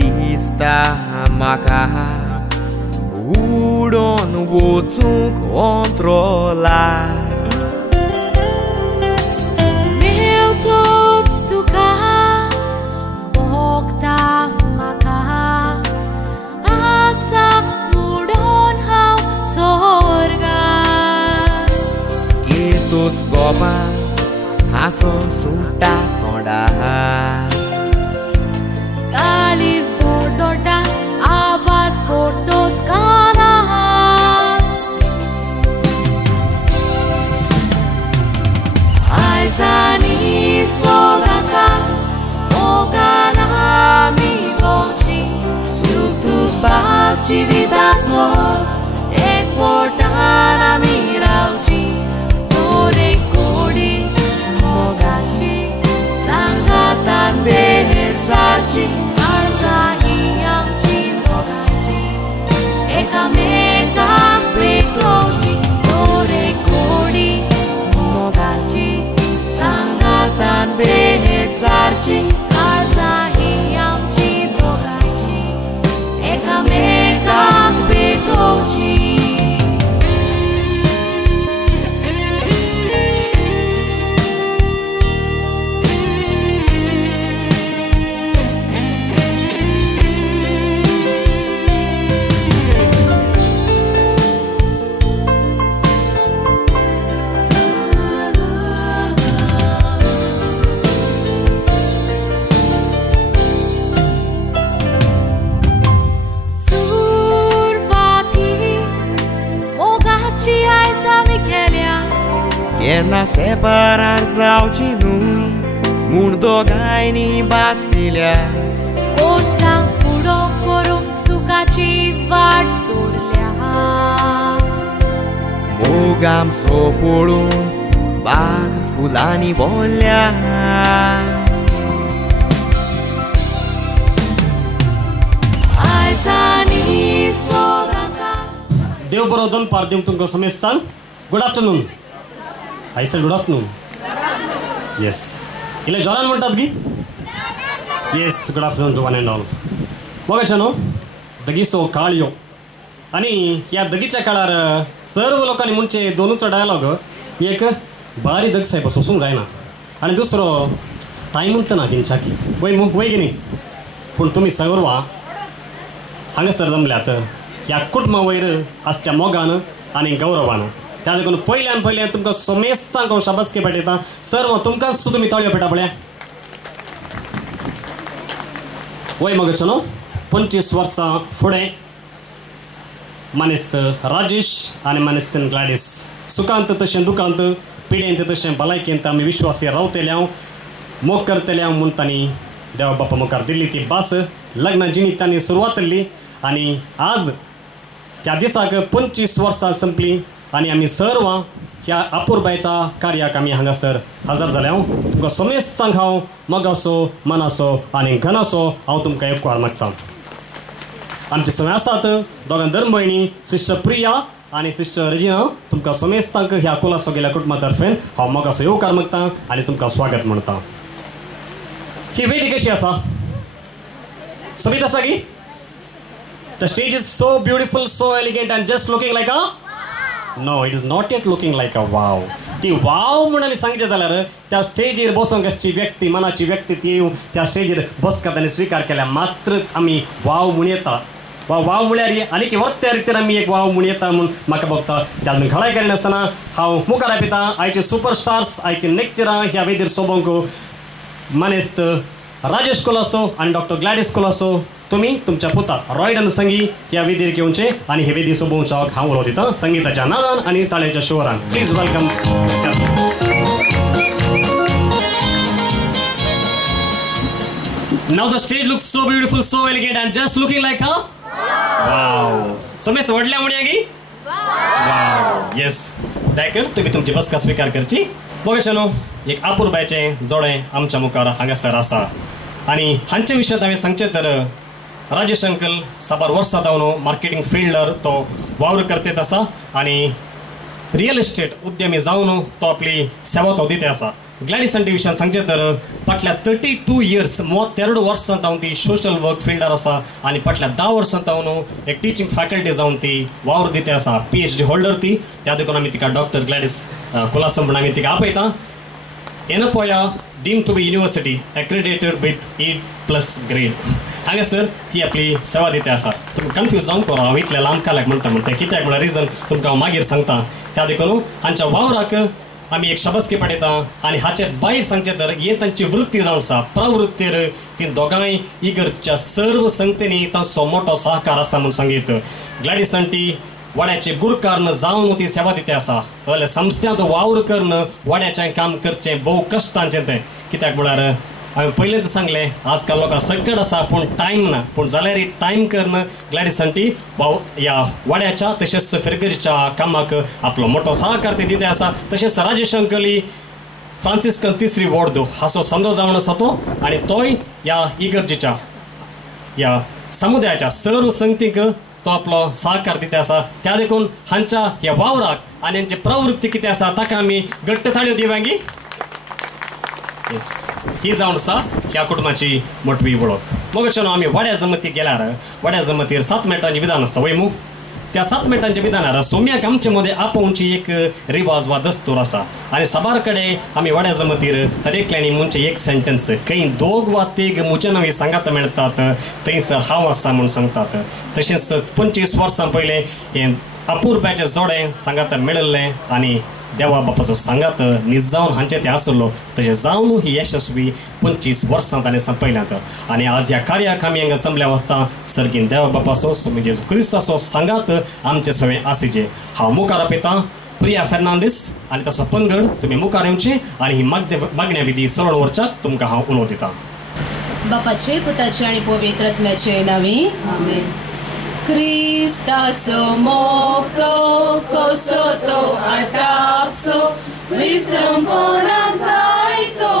दिसता म्हाका उडोन वचूंक अंत्रोलार मेवतोच तुका भोगता म्हाका आसा उडोन हांव स्वर्गार येतोच गोबा हांसो सुट्टा तोंडार कालीज दोडोडा आवाज कोटोच कानार आयजानी सोगाका मोगाना मिगोची सुतुपाक जिविताचो एक पोटान आमी रावची कोरे कोडी मोगाची सांगातान बेसाची काळजा ही आमची मोगाची एकामेकाक भेटोची कोरे कोडी मोगाची सांगातान बेसाची काळजा ही आमची मोगाची एकामेकाक भेटोची केन्ना सेपरार जावची न्हूय म्हूण दोगांयनी बासतिल्या कोश्टांक फुडो करूंक सुखाची वाट दवरल्या मोग आमचो पळोवन बाग फुलांनी भोंवल्या आयजानी सोगाका देव बरो दनपार दिवंक तुमकां समेस्तान good afternoon I said good afternoon. Yes. इले जोरान म्हणटात गी? Yes, good afternoon to one and all. मोगाच्यानो दगीसो काळयो आनी ह्या दगीच्या काळार सर्व लोकांनी म्हणचे दोनूच डायलॉग एक बारी दग साहेब सोसूंक जायना आनी दुसरो टायम उरतना गिंचाकी वय गी न्ही पूण तुमी सर्वा हांगासर जमल्यात ह्या कुटुंबा वयर आसच्या मोगान आनी गौरवान त्या देखून पयल्यान तुमकां समेस्तांक हांव शाबासकी पेटयता सर्व तुमकां सुद्दां तुमी ताळयो पेटा पळया वय मोगाच्यानो 25 वर्सां फुडें मनीस राजेश आनी मनीस ग्लॅडीस सुखांत तशें दुखांत पिडेंत तशें भलायकेंत आमी विश्वासी रावतले हांव मोग करतले हांव म्हूण तांणी देवा बापा मुखार दिल्ली ती भास लग्नाची निमित्तांनी सुरवात केल्ली आनी आज त्या दिसाक 25 वर्सां संपली आनी आमी सर्व ह्या अपुरबायच्या कार्याक आमी हांगासर हजर जाले हांव तुमकां समेस्तांक हांव मोगासो मनासो आनी घनासो हांव तुमकां उपकार मागतां आमचे सगळे आसात दोगां धर्म भयणी सिस्टर प्रिया आनी सिस्टर रेजिना तुमकां समेस्तांक ह्या कोलासो गेल्या कुटुंबा तर्फेन हांव मोगासो उपकार मागतां आनी तुमकां स्वागत म्हणटा ही वेदी कशी आसा सोबीत आसा की The stage is so beautiful, so elegant and just looking like a... No, it is not yet looking like a wow. ती वाव म्हणून आमी सांगचे जाल्यार त्या स्टेजीर बसोंक आसची व्यक्ती मनाची व्यक्ती ती त्या स्टेजीर बसका ताणें स्विकार केल्या मात्र आमी वाव म्हूण येता वाव म्हळ्यार आनी वर्त्या रितीन आमी एक वाव म्हूण येता म्हूण म्हाका भोगता त्या खळाय करिनासतना हांव मुखार आपयतां आयचे सुपरस्टार्स आयचे नेक्तिरां ह्या वेदीर सोबोंक मनेस्त राजेश कोलासो आनी डॉक्टर ग्लॅडीस कोलासो तुम्ही तुमच्या पुता रॉयडन संगी या वेदीर घेवचे आणि हे वेदी सोबोवच्याक हांव उलो दिता संगीताच्या नादान आणि ताळ्याच्या शोरान please welcome Now the stage looks so beautiful, so elegant and just looking like a wow. Samesh वडल्या म्हण्या गी wow. Yes. दायकर तुम्ही तुमची बसका स्वीकार करची बघायचो एक अपुरबायचे जोडे आमच्या मुखार हांगासर आसा आणि हांचे विशयांत हांवें सांगचें तर राजेश अंकल साबार वर्सां जावन मार्केटिंग फिल्डर तो वावर करतेत आसा आणि रियल एस्टेट उद्यमी जावन तो आपली सेवा तो दिते आसा ग्लॅडिस आंटी विशयान सांगचे तर फाटल्या 32 इयर्स 32 वर्सां जावन ती सोशल वर्क फिल्डार आसा आनी फाटल्या 10 वर्सां जावन एक टीचिंग फॅकल्टी जावन ती वावर दिते आसा PhD होल्डर ती त्या देखून आमी तिका डॉक्टर ग्लॅडिस कुलासम म्हणून आमी तिका आपयता एनपोया deemed to be university accredited with E+ grade हांगासर ती आपली सेवा दिते आसा तुमी कन्फ्यूज जावंक करा हांव इतल्या लांब काल्याक म्हणटा कित्याक म्हळ्यार रिजन तुमकां हांव मागीर सांगता त्या देखून हांच्या वावराक आमी एक शाबासकी पडयता आनी हाचे भायर सांगचे तर हे तांची वृत्ती जावन आसा प्रवृत्तीर ती दोगांय इगर्जच्या सर्व संगतेनी तांचो मोठो सहकार आसा म्हूण सांगीत ग्लॅडिस आंटी वाड्याचे गुरकार्ण जावन ती सेवा दिते आसा जाल्यार संस्थ्यांत वावर करून वाड्याचें काम करचें भोव कश्टांचें तें कित्याक म्हळ्यार हांवें पयलेंच सांगलें आजकाल लोकां संकट आसा पूण टायम ना पूण जाल्यार टायम करून ग्लॅडिस आंटी ह्या वाड्याच्या तशेंच फेरगरीच्या कामाक आपलो मोठो सहकार ते दिते आसा तशेंच राजेश अंकली फ्रांसिस्कन 3री वॉर्ड हाचो संदो जावन आसा तो आनी तोय ह्या इगर्जेच्या ह्या समुदायाच्या सर्व संगतीक तो आपलो सहकार दिते आसा त्या देखून हांच्या ह्या वावराक आनी हांची प्रवृत्ती कितें आसा ताका आमी घट्ट थाळयो दिवयांगी ही जावन आसा ह्या कुटुंबाची मोठवी वळख मगच्यान आमी वाड्या जमतीक गेल्यार वाड्या जमतीर 7 मिनटांचें विधान आसता वय मू त्या 7 मिनटांच्या विधानार सोम्याक आमचे मदें आपोवची एक रिवाज वा दस्तूर आसा आनी साबार कडेन आमी वाड्या जमतीर हर एकल्यानी म्हणचे एक सेंटेन्स खंय 2 वा 3 म्हज्या नांवी सांगात मेळटात थंयसर हांव आसा म्हूण सांगतात तशेंच 25 वर्सां पयलें हें अपुरब्याचें जोडें सांगात मेळिल्लें आनी देवा बापाचो सांगात न्हीज जावन हांचे तें आसलो तशें जावन ही यशस्वी 25 वर्सां ताणें संपयल्यात आनी आज ह्या कार्याक आमी हांगा जमल्या वसता सर्गीन देवा बापाचो स्वामी जेजू क्रिस्ताचो सांगात आमचे सगळे आसिजे हांव मुखार आपयतां प्रिया फेर्नांदीस आनी ताचो पंगड तुमी मुखार येवचे आनी ही मागण्या विधी सरण व्हरच्याक तुमकां हांव उलो दितां बापाचे पुताचे आनी पवित्र आत्म्याचे नांवी आमेन Cristaso mocto, cosoto atapso, visram ponam saito,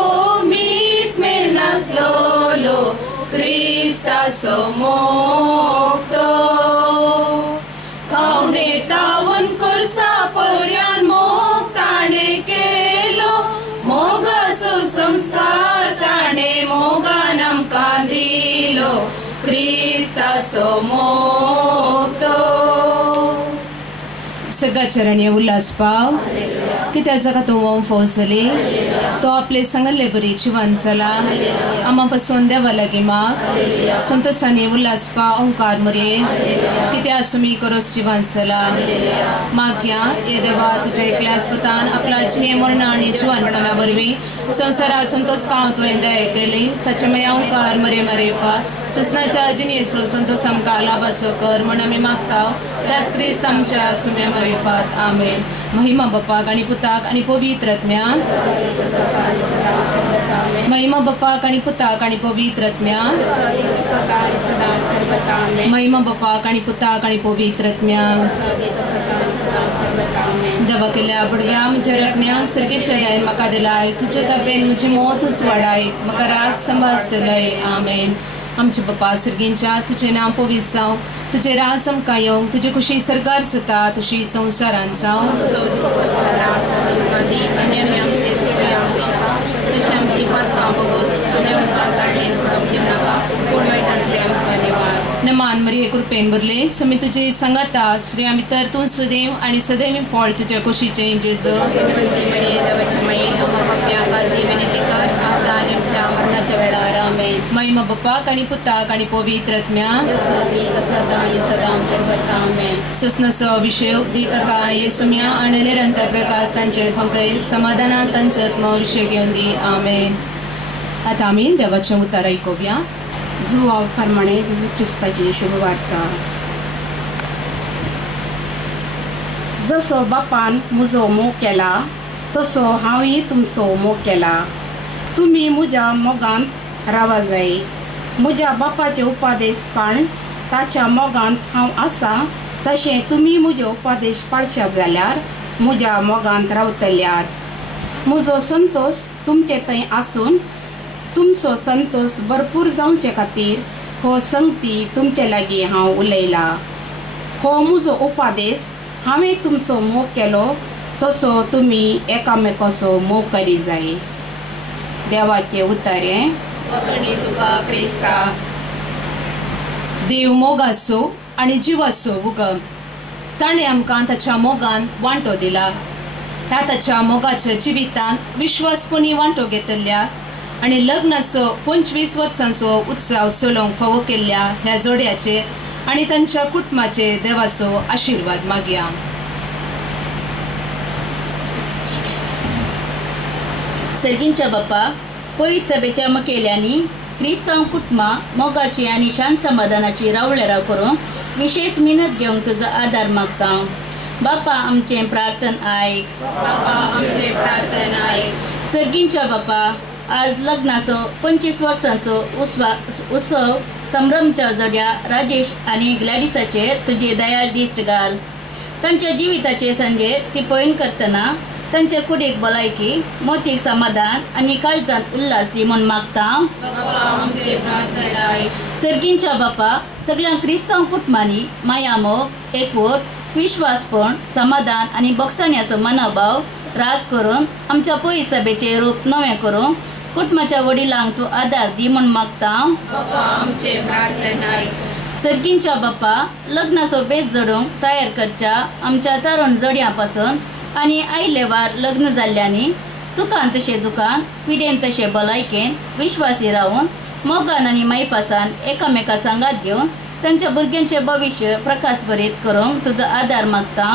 mit menas lolo, Cristaso mocto. Kaune tawon kursa poryan moktane kelo, moga so samskar tane moganam kandilo, Cristaso mocto. सगळ्याचरणी Ulhas पाव की त्याचा का तो वोम फौसली तो आपले संगले बरीची वांचला आम्हा पासून देवा लागी माग संतोषाने उल्हास पाव ओंकार मरे की त्या सुमी करोसची वांचला माग्या ये देवा तुझ्या एकल्यास पतान आपला जिने मरण आणि जीवनपणा बरवी संसारा संतोष काव तुवें दया केली ताचे मया ओंकार मरे मरेफा ससनाच्या जिनेचो संतोष आमकां लाभाचो कर म्हण आमी मागता त्याच क्रिस्त आमच्या सुम्या मरेफात आमेन महिमा बापाक आणि पुताक आणि पवित्र आत्म्याक महिमा बापाक आणि पुताक आणि पवित्र आत्म्याक महिमा बापाक आणि पुताक आणि पवित्र आत्म्याक देवा केल्या बडव्या म्हज्या रत्न्या सर्गेच्या दायन म्हाका दिलाय तुज्या ताब्यान म्हजी मोतच वाडाय म्हाका राग संभासलय आमेन आमचे बापा सर्गेंच्या तुझे नांव पवित्र जावं तुझे राज आमकां येवंक तुजे कुशी सरकार जाता तशी संवसारांत जावं नमान मरी कृपेन बरले समी तुझे संगता श्री आमी तर तूं सुदैव आणि सदैव फळ तुझ्या कुशीचे जेजू महिमा बापाक आणि पुताक आणि पवित्र आत्म्याक सुस्नसो विषय दिता येसुम्या आणि निरंतर प्रकाश तांचे फंकय समाधानाक तांचो आत्मा विषय घेवन दी आमेन आता आमी देवाचें उतार आयकुया जुवाव प्रमाणे जेजू क्रिस्ताची शुभ वार्ता जसो बापान म्हजो मोग केला तसो हांवूय तुमचो मोग केला तुमी म्हज्या मोगांत रावा जाय म्हज्या बापाचे उपादेश पाळन ताच्या मोगांत हांव आसा तशें तुमी म्हजे उपादेश पाळशात जाल्यार म्हज्या मोगांत रावतल्यात म्हजो संतोष तुमचे थंय आसून तुमचो संतोष भरपूर जावचे खातीर हो संगती तुमचे लागीं हांव उलयला हो म्हजो उपादेश हांवें तुमचो मोग केलो तसो तुमी एकामेकाचो मोग करी जाय देवाचे उतारे तुका क्रिस्ता देव मोगाचो आणि जिवाचो उगम ताणे आमकां ताच्या मोगान वांटो दिला ह्या ताच्या मोगाच्या जिवितान विश्वासपणी वांटो घेतल्या आणि लग्नाचो 25 वर्सांचो उत्सव सोलोवंक फावो केल्ल्या ह्या जोड्याचे आणि तांच्या कुटुंबाचे देवाचो आशीर्वाद मागया. सर्गींच्या बापा पयस सभेच्या मुखेल्यांनी क्रिस्तांव कुटुंबां मोगाची आनी शांत समाधानाची रावळेरा करूंक विशेष मेहनत घेवंक तुजो आदार मागता. बापा आमचे प्रार्थन आयक. सर्गींच्या बापा आज लग्नाचो 25 वर्सांचो उत्सव संभ्रमच्या जोड्या राजेश आणि ग्लॅडिसाचेर तुजे दयाळ दिश्ट घाल. तांच्या जिविताचे संजेर ती पळोवन करतना तांच्या कुडीक भलायकी मोतीक समाधान आणि काळजांत उल्हास दी म्हूण मागता. सर्गींच्या बापा सगळ्या क्रिस्तांव कुटुंबांनी माया मोग एकवट विश्वासपण समाधान आणि बक्षण्याचो मनोभाव राज करून आमच्या पयस सभेचे रूप नवें करूंक कुटुंबाच्या वडिलांक तूं आदार दी म्हूण मागता. सर्गींच्या बापा लग्नाचो बेस जोडूंक तयार करच्या आमच्या तरुण जोड्यां पासून आणि आयले वार लग्न जाल्ल्यांनी सुखान तशे दुखान पिडेन तशे भलायकेन विश्वासी रावून मोगान आनी मायपासान एकामेका सांगात घेवन तांच्या भुरग्यांचे भविश्य प्रकाश भरीत करूंक तुजो आदार मागता.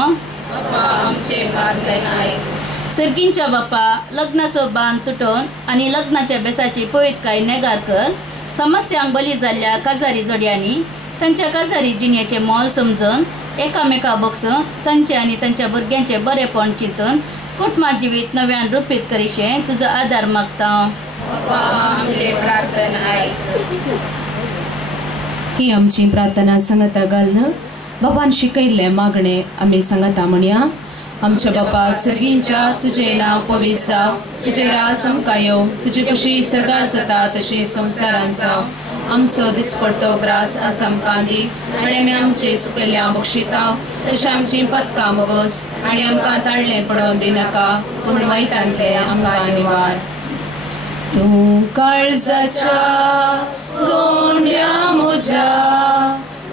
सर्गींच्या बापा लग्नाचो बांद तुटोवन आनी लग्नाच्या बेसाची पवित्रकाय नेगार कर. समस्यांक बली जाल्ल्या काजारी जोड्यांनी तांच्या काजारी जिणेचे मोल समजून एकामेका बगसून तांचे आनी तांच्या भुरग्यांचे बरेपण चिंतून कुटुंबा जिवीत नव्यान रुपीत करीशे तुजो आदार मागता. ही आमची प्रार्थना संगता घालून बाबान शिकयल्ले मागणे आमी संगता म्हणया. आमच्या बापा सर्गींच्या तुझे नाव पवित्र जाव, तुझे राज आमकां येवं, तुजी खुशी सदां जाता तशी संवसारांत जाव. आमचो दिसपडटो ग्रास आज आमकां दी आनी आमी आमचे चुकयल्ल्या बक्षिता तशें आमची पथकां मोगोस आनी आमकां ताळ्ळें पडोवन दिनाका पूण वायटांतले आमकां निवार. तूं काळजाच्या गोंड्या म्हज्या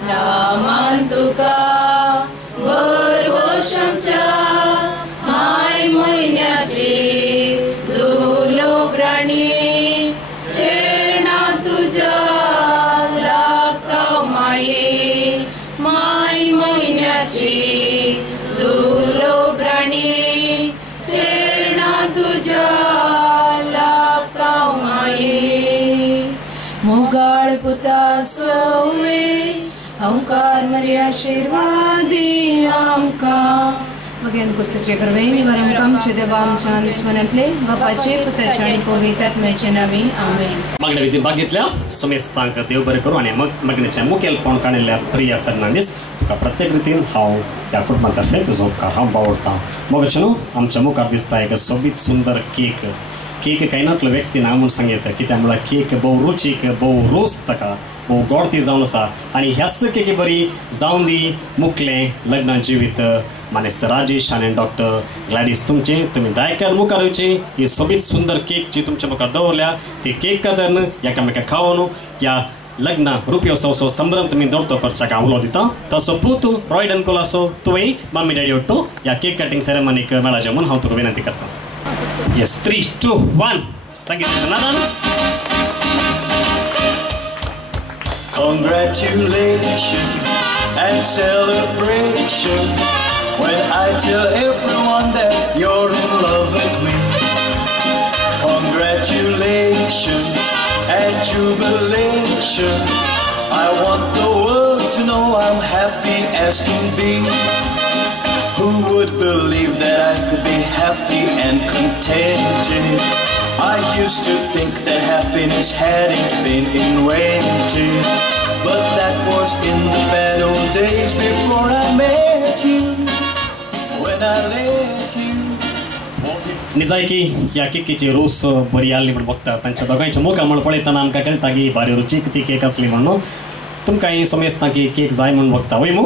नामान तुका वर्सांच्या माय म्हयन्याची दुलो प्राणी चेरणा तुज्या लागता माये. माय म्हयन्याची दुलो प्राणी चेरणा तुज्या लागता माये. मोगाळ पुता सवे अवकार मरे आशीर्वादी आमकां. मगेन कुसचे करवे निवार आमकां आमचे देवा आमच्या निस्मरणांतले बापाचे पुताचे आनी पवित्र आत्म्याचे नामी आमेन. मागण्या विधी भाग घेतल्या समेस्तांक देव बरें करूं. आनी मागण्याच्या मुखेलपण काडिल्ल्या प्रिया फर्नांडीस तुका प्रत्येक रितीन हांव त्या कुटुंबातर्फे तुजो उपकार हांव बावडटां. मोगाचे न्हू आमच्या मुखार दिसता एक सोबीत सुंदर केक. केक कांयनातलो व्यक्ती ना म्हूण सांगता कित्याक म्हळ्यार केक भोव रुचीक भोव रोस ताका भोव गोड जावन आसा. आनी ह्याच केकी बरी जावन दी मुखलें लग्न जिवीत मानेस राजेश आनी डॉक्टर ग्लॅडीस तुमी दायकार मुखार येवची. ही सोबीत सुंदर केक जी तुमच्या मुखार दवरल्या ती केक कातरन एकामेकाक खावन या लग्न रुपयोत्सव संभ्रम तुम्ही दौड़तो करचा का उलो दिता तसो पूतू रॉय डनकोलासो तुवें मम्मी डॅडी ओट्टो या केक कटिंग सेरेमनीक मेळाचे म्हूण हांव तुका विनंती करता. Yes, 3, 2, 1. Sangeet Nadan. Congratulations and celebration when I tell everyone that you're in love with me. Congratulations and jubilation. I want the world to know I'm happy as can be. Who would believe that I could be happy and contented? I used to think that happiness hadn't been invented, but that was in the bad old days before I met you, when I let you. निजायकी या केकीची रोस बरी आली म्हण बघता तांच्या दोगांच्या मुखार म्हण पळयतना आमकां कळटा की भारी रुचीक ती केक आसली म्हणून. तुमकां समजता की केक जाय म्हण बघता वय मू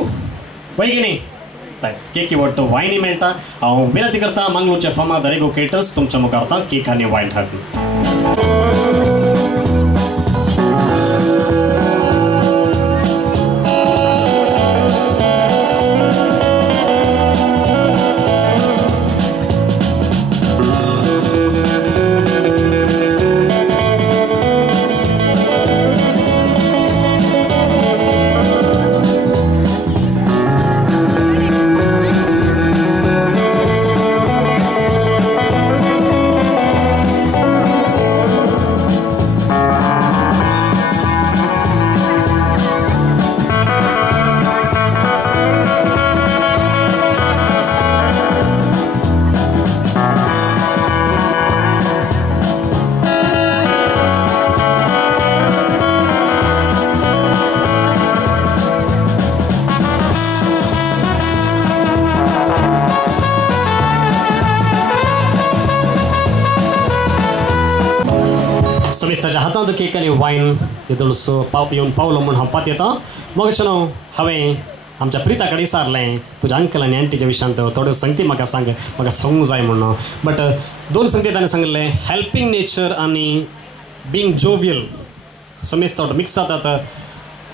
वय की न्ही केकी वाटतो वायनी मेळटा. हांव विनंती करता मंगळूरच्या फामाद रेगो केटर्स तुमच्या मुखार केक आनी वायन हाडून. समिस्ताच्या हातांत केक आनी वायन येदोळसो येवन पावलो म्हूण हांव पात येता मगचनो हांवें आमच्या प्रिता कडेन विचारलें तुज्या अंकल आनी आंटीच्या विशयांत थोड्यो संगती म्हाका सांग म्हाका सांगूंक जाय म्हणून बट दोन संगती ताणें सांगलें हेल्पिंग नेचर आनी बींग जोवियल समेस्त मिक्स जातात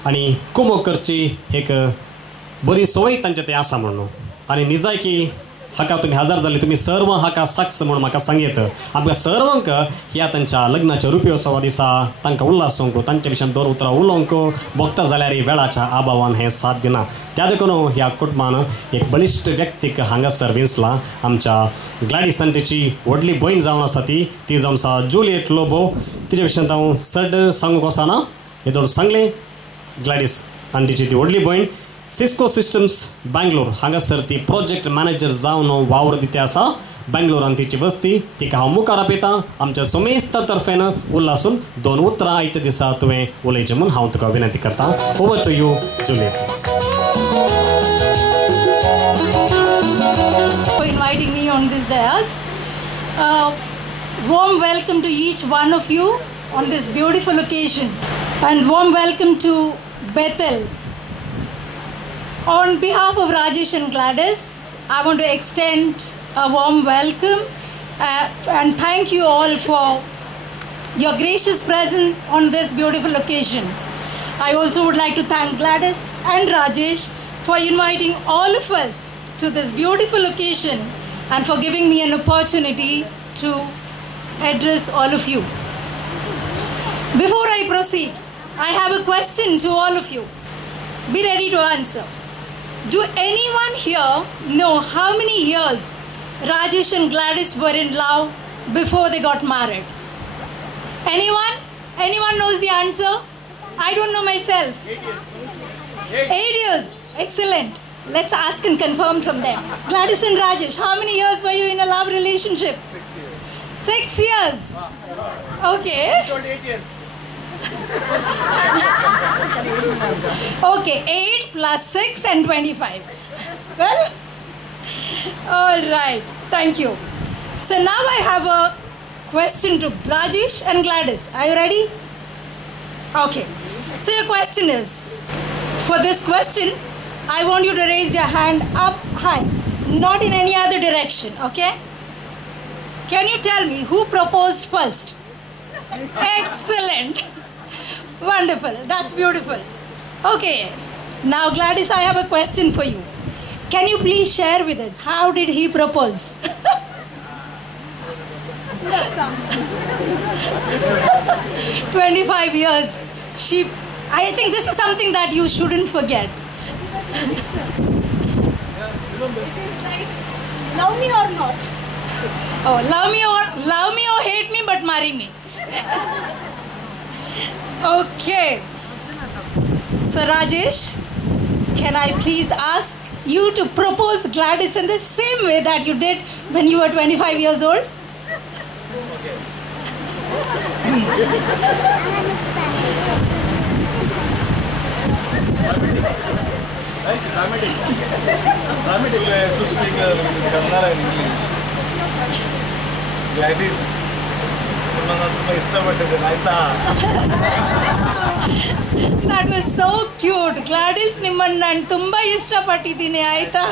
आनी कुमो करची एक बरी संवय तांचे ते आसा म्हणून आनी निजाय की हाका तुम्ही हजर जाल्ले तुम्ही सर्व हाका साक्ष म्हणून म्हाका सांगेत आमकां सर्वांक ह्या तांच्या लग्नाच्या रुपयोत्सवा दिसा तांकां उल्हासूंक तांच्या विशयान दोन उतरां उलोवंक बगता जाल्यार वेळाच्या अभावान हें साथ दिना त्या देखून ह्या कुटुंबान एक बलिश्ट व्यक्तीक हांगासर विंसला आमच्या ग्लॅडिस आंटीची व्हडली भयण जावन आसा ती जावन आसा जुलियट लोबो तिच्या विशयान हांव चड सांगूंक वचना हेदोळ सांगलें ग्लॅडिस आंटीची ती व्हडली भयण सिस्को सिस्टम्स बँगलोर हांगासर ती प्रोजेक्ट मॅनेजर जावन वावर दिते आसा बँगलोरान तिची वस्ती तिका हांव मुखार आपयतां आमच्या समेस्त तर्फेन उल्हासून दोन उतरां आयच्या दिसा तुवें उलयचें म्हूण हांव तुका विनंती करतां over to you Juliet For inviting me on this dais. Warm welcome to each one of you on this beautiful occasion and warm welcome to Bethel. On behalf of Rajesh and Gladys, I want to extend a warm welcome and thank you all for your gracious presence on this beautiful occasion. I also would like to thank Gladys and Rajesh for inviting all of us to this beautiful occasion and for giving me an opportunity to address all of you. Before I proceed, I have a question to all of you. Be ready to answer. Do anyone here know how many years Rajesh and Gladys were in love before they got married? Anyone? Anyone knows the answer? I don't know myself. 8 years. Excellent. Let's ask and confirm from them. Gladys and Rajesh, how many years were you in a love relationship? 6 years. Okay. 8 years. Okay, 8 plus 6 and 25. Well, all right. Thank you. So now I have a question to Rajesh and Gladys. Are you ready? Okay. So your question is, for this question, I want you to raise your hand up high, not in any other direction, okay? Can you tell me who proposed first? Excellent. Wonderful. That's beautiful. Okay. Now, Gladys, I have a question for you. Can you please share with us how did he propose? 25 years. I think this is something that you shouldn't forget. It is like love me or not. Oh, love me or hate me, but marry me. Okay. So Rajesh, can I please ask you to propose Gladys in the same way that you did when you were 25 years old? Okay. Dramatic to speak Kannada and English. Gladys. That was so cute. Gladys nimmannu nanu tumba ishtapatiddine aita.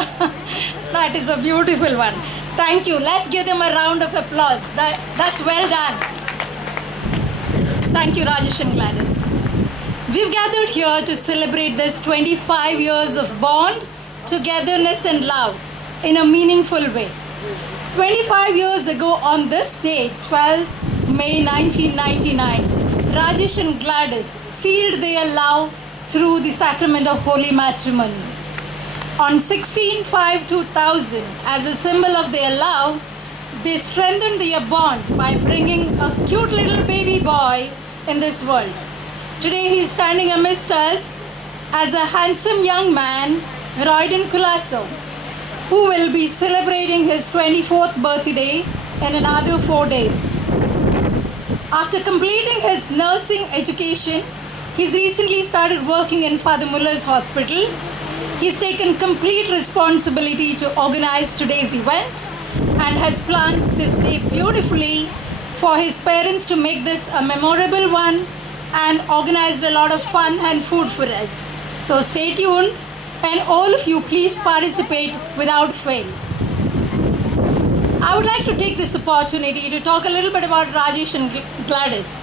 That is a beautiful one. Thank you. Let's give them a round of applause. That's well done. Thank you, Rajesh and Gladys. We've gathered here to celebrate this 25 years of bond, togetherness and love in a meaningful way. 25 years ago on this day, 12 May 1999, Rajesh and Gladys sealed their love through the sacrament of holy matrimony. On 16/5/2000, as a symbol of their love, they strengthened their bond by bringing a cute little baby boy in this world. Today he is standing amidst us as a handsome young man, Royden Colasso, who will be celebrating his 24th birthday in another 4 days. After completing his nursing education, he's recently started working in Father Muller's hospital. He's taken complete responsibility to organize today's event and has planned this day beautifully for his parents to make this a memorable one and organized a lot of fun and food for us. So stay tuned, and all of you please participate without fail. I would like to take this opportunity to talk a little bit about Rajesh and Gladys.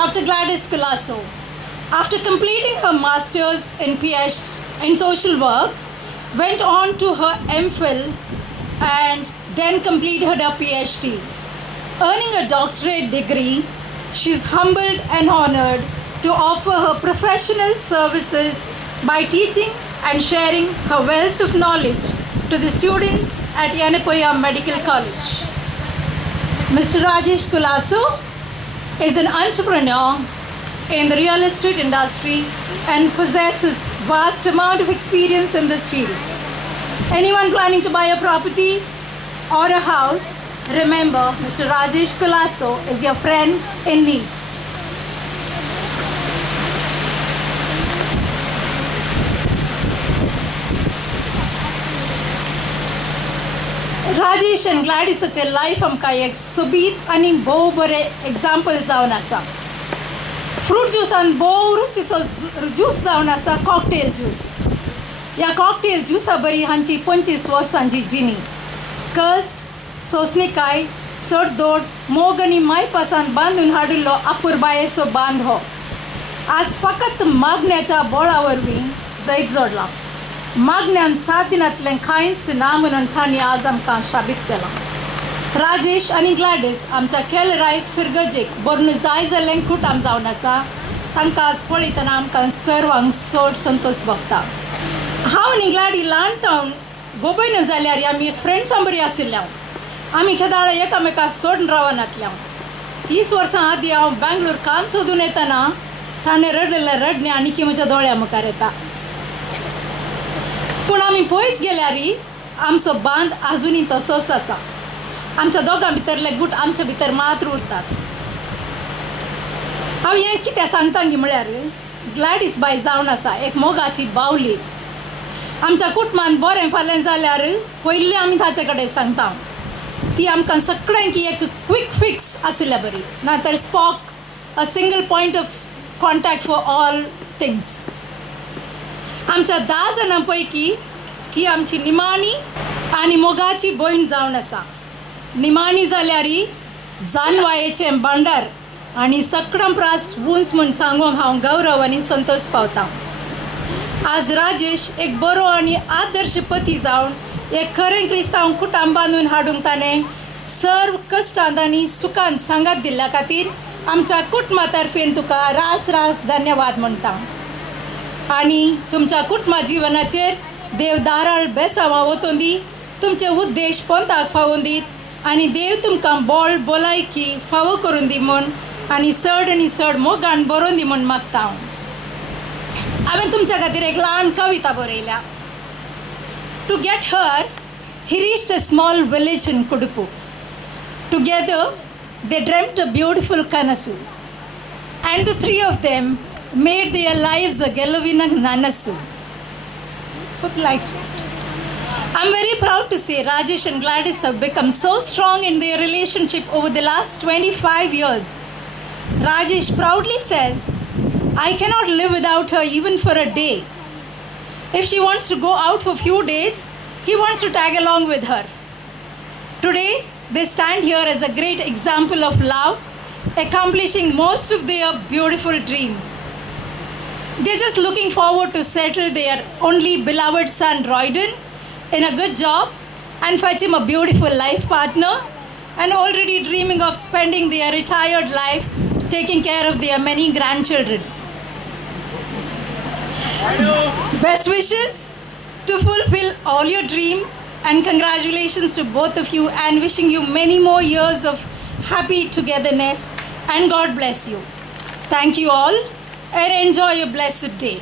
Dr. Gladys Colasso, after completing her master's in social work, went on to her MPhil and then completed her PhD. Earning a doctorate degree, she is humbled and honored to offer her professional services by teaching and sharing her wealth of knowledge to the students at Yanapoya Medical College. Mr. Rajesh Colasso is an entrepreneur in the real estate industry and possesses vast amount of experience in this field. Anyone planning to buy a property or a house, remember Mr. Rajesh Colasso is your friend in need. Rajesh and Gladysचे life आमकां एक सोबीत आनी भोव बरें example जावन आसा. Fruit ज्यूसान भोव रुचीचो ज्यूस जावन आसा कॉकटेल ज्यूस. ह्या कॉकटेल ज्यूसा बरी हांची 25 वर्सांची जिणी. कस्ट, सोसणीकाय, सरदोड, मोग आनी मायपासान बांदून हाडिल्लो आपुरबायेचो बांद हो आज फकत मागण्याच्या बोळा वरवीं जैत जोडला. मागण्यान 7 दिनांतलें कांयच ना म्हणून तांणी आज आमकां शाबीत केलां. राजेश आनी ग्लॅडीस आमच्या केलराय फिरगजेक बरोवन जाय जाल्लें कुटाम जावन आसा. तांकां आज पळयतना आमकां सर्वांक चड संतोश भोगता. हांव आनी ग्लॅडी ल्हानपण गोबय जाल्यार आमी एक फ्रेंड्सां बरीं आशिल्ल्या. आमी केदाळ एकामेकाक सोडून रावनातल्या. 30 वर्सां आदीं हांव बँगलोर काम सोदून येतना ताणें रडलेल्या रडणे आनीक म्हज्या दोळ्या मुखार येता. पूण आमी पयस गेल्यारय आमचो बांद आजुनी तसोच आसा. आमच्या दोगां भितरले गूट आमच्या भितर मात्र उरतात. हांव हें कितें सांगता गी म्हळ्यार ग्लॅडीस बाय जावन आसा एक मोगाची बावली. आमच्या कुटुंबान बरें फाल्यां जाल्यार पयलीं आमी ताचे कडेन सांगता. ती आमकां सगळ्यांक एक क्विक फिक्स आसल्या बरी, ना तर spoke a single point of contact for all things. आमच्या 10 जाणां पैकी ही आमची निमाणी आनी मोगाची भयण जावन आसा. निमाणी जाल्यारय जानवायेचें भांडार आनी सगळ्यां प्रास वूंच म्हूण सांगूंक हांव गौरव आनी संतोश पावतां. आज राजेश एक बरो आनी आदर्श पती जावन एक खरें क्रिस्तांव कुटुंब बांदून हाडूंक ताणें सर्व कश्टांत आनी सुखांत सांगात दिल्ल्या खातीर आमच्या कुटुंबा तर्फेन तुका रास रास धन्यवाद म्हणटा. आनी तुमच्या कुटुंबा जिवनाचेर देव दाराळ बेसांवां वचून दी, तुमचे उद्देश पंथाक फावोवन दीत आनी देव तुमकां बोळ भलायकी फावो करून दी म्हूण आनी चड आनी चड मोगान बरोवन दी म्हूण मागता. हांवें तुमच्या खातीर एक ल्हान कविता बरयल्या. To get her he reached a small village in कुडुपू. Together they dreamed a beautiful कनसू and the 3 of them made their lives a gelovina nanasu. Put like that. I'm very proud to say Rajesh and Gladys have become so strong in their relationship over the last 25 years. Rajesh proudly says, I cannot live without her even for a day. If she wants to go out for a few days, he wants to tag along with her. Today, they stand here as a great example of love accomplishing most of their beautiful dreams. They're just looking forward to settle their only beloved son Royden in a good job and fetch him a beautiful life partner, and already dreaming of spending their retired life taking care of their many grandchildren. Best wishes to fulfill all your dreams, and congratulations to both of you, and wishing you many more years of happy togetherness, and God bless you. Thank you all and enjoy your blessed day.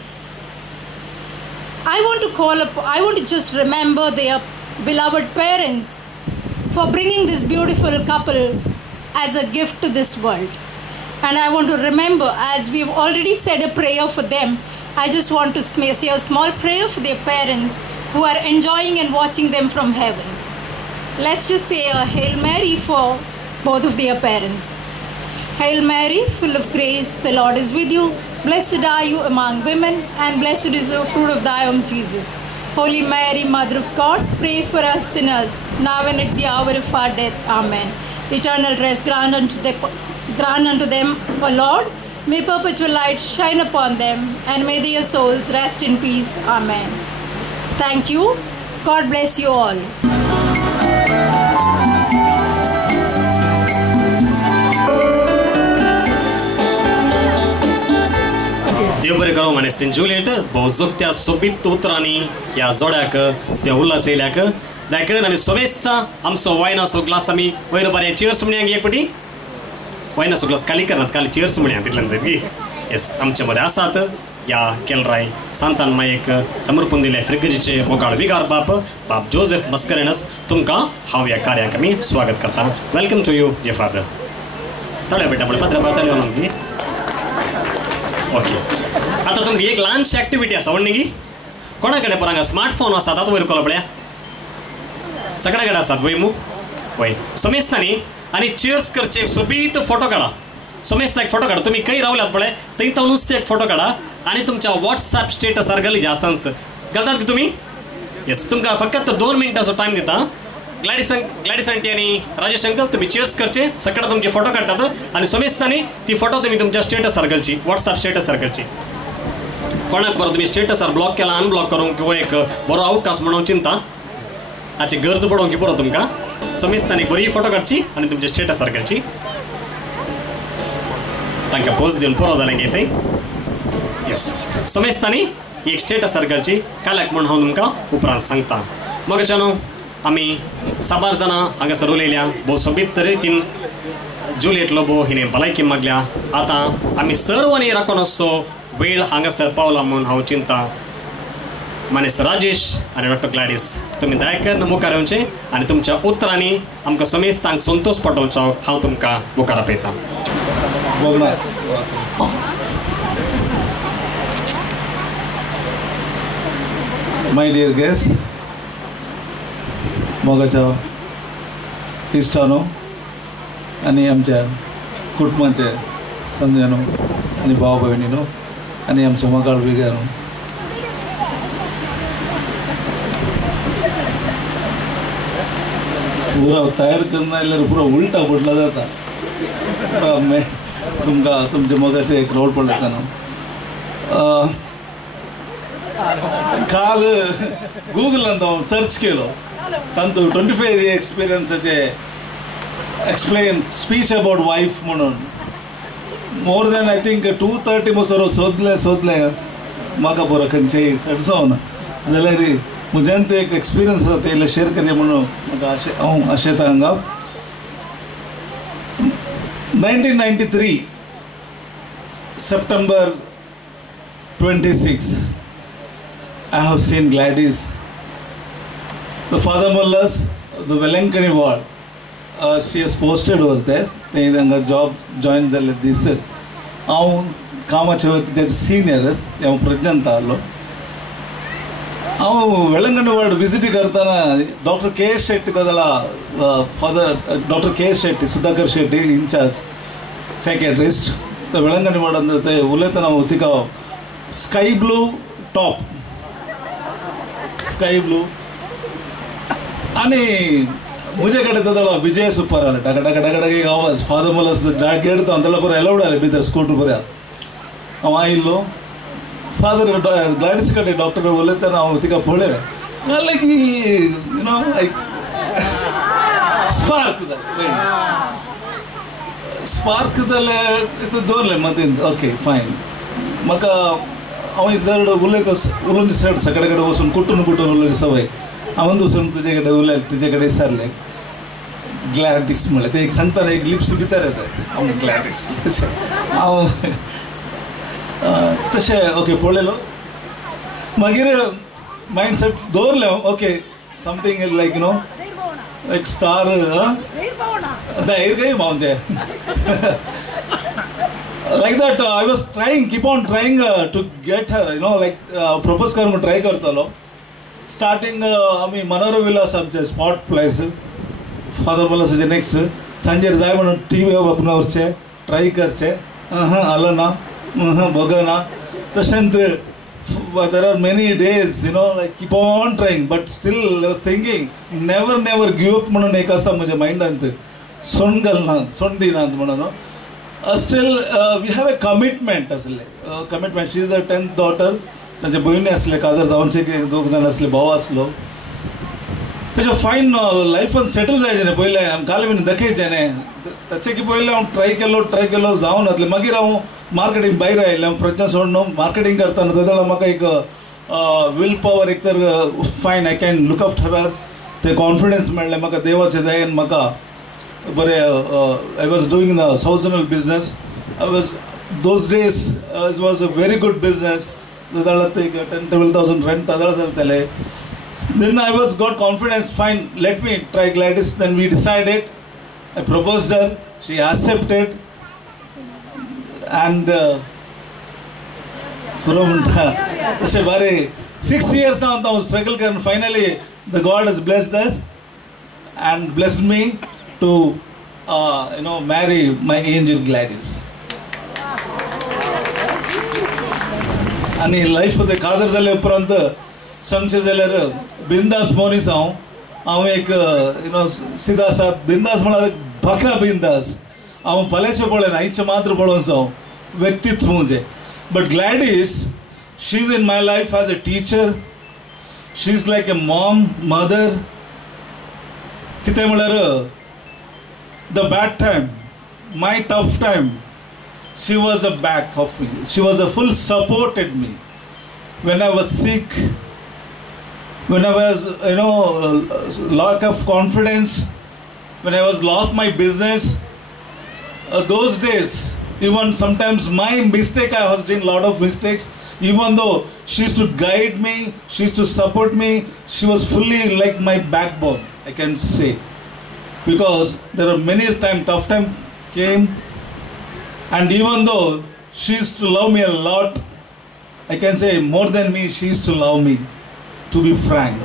I want to just remember their beloved parents for bringing this beautiful couple as a gift to this world. And I want to remember, as we've already said a prayer for them, I just want to say a small prayer for their parents who are enjoying and watching them from heaven. Let's just say a Hail Mary for both of their parents. Hail Mary, full of grace, the Lord is with you. Blessed are you among women, and blessed is the fruit of thy womb, Jesus. Holy Mary, Mother of God, pray for us sinners, now and at the hour of our death. Amen. Eternal rest grant unto them, O Lord. May perpetual light shine upon them, and may their souls rest in peace. Amen. Thank you. God bless you all. देव बरें करूं म्हणे Saint Juliet भोवजोग त्या सोबीत उतरांनी ह्या जोड्याक त्या उल्हास येयल्याक देखून आमी सोमेसा आमचो वायनाचो ग्लास आमी वयर बरें चेअर्स म्हणून एक पटी वायनाचो ग्लास खाली करनात खाली चेअर्स म्हणून तितल्यान जायत गी येस आमचे मदें आसात ह्या केलराय सांतान मायेक समर्पून दिले फ्रिगजीचे मोगाळ विगार बाप जोसेफ मस्करेनस तुमकां हांव ह्या कार्याक आमी स्वागत करता. वेलकम टू यू जे फादर. ताळ्या बेटा पळय पत्र पावताल्यो न्ही. ओके आता तुमकां एक ल्हानशी एक्टिविटी आसा व्हडली गी कोणा कडेन पळय हांगा स्मार्टफोन आसात आतां वयर कोलो पळया सगळ्या कडेन आसात वय मू वय सोमेस्ता न्ही आनी चेअर्स करचे एक सोबीत फोटो काडा. सोमेस्ता एक फोटो काडा. तुम्ही खंय रावल्यात पळय थंय नुस्तें एक फोटो काडा आनी तुमच्या वॉट्सॅप स्टेटसार घालीत घालतात की तुमी. येस तुमकां फकत 2 मिनटाचो टायम दिता. ग्लॅडिस आंटी आणि राजेश अंकल तुम्ही चेअर्स करचे सकाळ तुमचे फोटो काढतात आणि सोमेस्तानी ती फोटो तुम्ही तुमच्या स्टेटसार घालची व्हॉट्सॲप स्टेटसार घालची. कोणाक बरो तुम्ही स्टेटसार ब्लॉक केला अनब्लॉक करूंक किंवा एक बरो अवकाश म्हणून चिंता हाची गरज पडोवंक बरो तुमकां सोमेस्तानी बरी फोटो काडची आणि तुमच्या स्टेटसार घालची. तांकां पोज दिवन पुरो जालें गे थंय. येस सोमेस्तानी एक स्टेटसार घालची काल्याक म्हूण हांव तुमकां उपरांत सांगता. मगच्यानो आमी साबार जाणां हांगासर उलयल्या भोव सोबीत तरेतीन जुलियट लोबो हिणे भलायकी मागल्या. आतां आमी सर्वांनी राखोनसो वेळ हांगासर पावला म्हूण हांव चिंता. मानेस राजेश आनी डॉक्टर ग्लॅडिस तुमी दयाकन मुखार येवचें आनी तुमच्या उतरांनी आमकां समेस्तांक संतोश पाठोवचो हांव तुमकां मुखार आपयतां. माय डियर गेस्ट मोगाच्या इश्टानो आणि आमच्या कुटुंबाचे संध्यानो आणि भाव भयणीनो आणि आमच्या मोगाळ विगानो पुरा तयार करना जाल्यार पुरो उलटा पडला जाता. तुमकां तुमच्या मोगाचे एक रोड पडटा न्हू. काल गुगलांत हांव सर्च केलो तांतूं 25 year एक्सपिरियन्साचे एक्सप्लेन स्पीच अबाउट वायफ म्हणून मोर दॅन आय थिंक 230 मसोरो सोदले म्हाका बरो खंयचेय सडसोना जाल्यार म्हज्यान ते एक एक्सपिरियन्स आसा ते शेअर करया म्हणून म्हाका हांव आशेता हांगा. 1993 September 26 I have seen Gladys. The Father Mullas, the Velankani ward, she is posted over there. They have job joined this. I am senior. I am president. I am Velankani ward visiting Dr. K. Shetty, Father Dr. K. Shetty, Sudhakar Shetty, in charge, psychiatrist. The Velankani ward and the Uletana Utika sky blue top. Sky blue. आणि मुझे कड़े तदला विजय super आले टक टक टक टक आवाज father मलस gate अंतला पर allowed आले बिदर स्कूटर पर अव आइलो फादर ग्लाडिस कड़े डॉक्टर बोले तना अव तिका पळे like you know like spark जाले तो दोरले मदीन ओके फाइन म्हाका हांव जर उलोवन सड सगळे कडेन वचून कुटून उलोवची सवय हांव दुसरून तुजे कडेन उलयलें तुजे कडेन विचारलें ग्लॅडिस म्हणलें ते एक सांगता एक लिप्स भितर येता हांव ग्लॅडिस हांव तशें ओके पळयलो मागीर मायंडसेट दवरलें okay something like you know एक स्टार हेर काही मावचे like that I was keep on trying to get her, you know, like propose करून try करतलो starting आम्ही मनोहर विलास आमचे स्पॉट प्लेस फादर मला सजे नेक्स्ट सांजेर जाय म्हणून टीव्ही वापरचे ट्राय करचे आलं ना बघना तशेंच there are many days, you know, like keep on trying, but still I was thinking never give up म्हणून एक असा माझ्या माइंडांत सोंड घालना सोंड दिनात म्हणून still we have a commitment असले commitment. she is the 10th daughter. ताचे बहिणी असले काजर जावनचे की दोग जाण असले भाव असलो ताचे फायन लायफान सेटल जायचे न्ही पयले काल बीन दाखयचे न्ही ताचे की पयले हांव ट्राय केलो जावन नासलें मागीर हांव मार्केटींग भायर आयलें हांव प्रज्ञा सोडून मार्केटींग करताना तेदोळा म्हाका एक विल पॉवर एक तर फायन I can look after her ते कॉन्फिडन्स मेळ्ळें म्हाका देवाचे दयेन म्हाका बरें I was doing the sawzonal business. I was those days it was a very good business. तदाळा ते 10-12,000 rent तदाळा जातले. Then I was got confidence. Fine, let me try Gladys. Then we decided. I proposed her. She accepted. And from तसे बारे 6 years now I struggle करून finally the God has blessed us and blessed me to you know marry my angel Gladys. आणि life मध्ये काजर जाले उपरांत सांगचे जाल्यार बिंदास मनीस हांव एक यू नो सीधा आसा बिंदास म्हळ्यार बाका बिंदास हांव फाल्यांचे पळयना आयचे मात्र पळोवनच हांव व्यक्तित्व म्हणजे but Gladys she is in my life as a teacher she is like a mom mother कितें म्हळ्यार the bad time, my tough time, she was a back of me. She was a full supported me when I was sick, when I was you know lack of confidence, when I was lost my business. Those days, even sometimes my mistake, I was doing a lot of mistakes. Even though she used to guide me, she used to support me. She was fully like my backbone, I can say. Because there are many tough time came, and even though she used to love me a lot, I can say more than me, she used to love me, to be frank.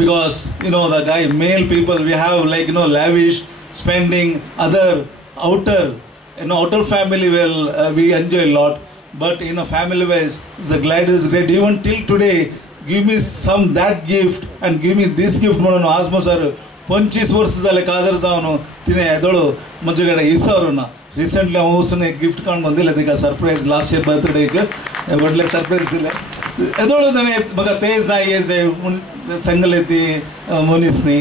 Because you know the guy, male people, we have like you know lavish spending, other outer family will we enjoy a lot, but in a family wise, the Gladys is great. Even till today, give me some that gift and give me this gift. म्हणून आजमो sir 25 वर्ष जाले काजर जावन तिने येदोळो म्हजे कडेन इसर ना recently हांव वचून एक गिफ्ट काडून दिलें तिका सरप्रायज लास्ट इयर बर्थडेक व्हडलें सरप्रायज दिलें येदोळो ताणें म्हाका तें जाय हें जाय म्हूण सांगलें ती मनीस न्ही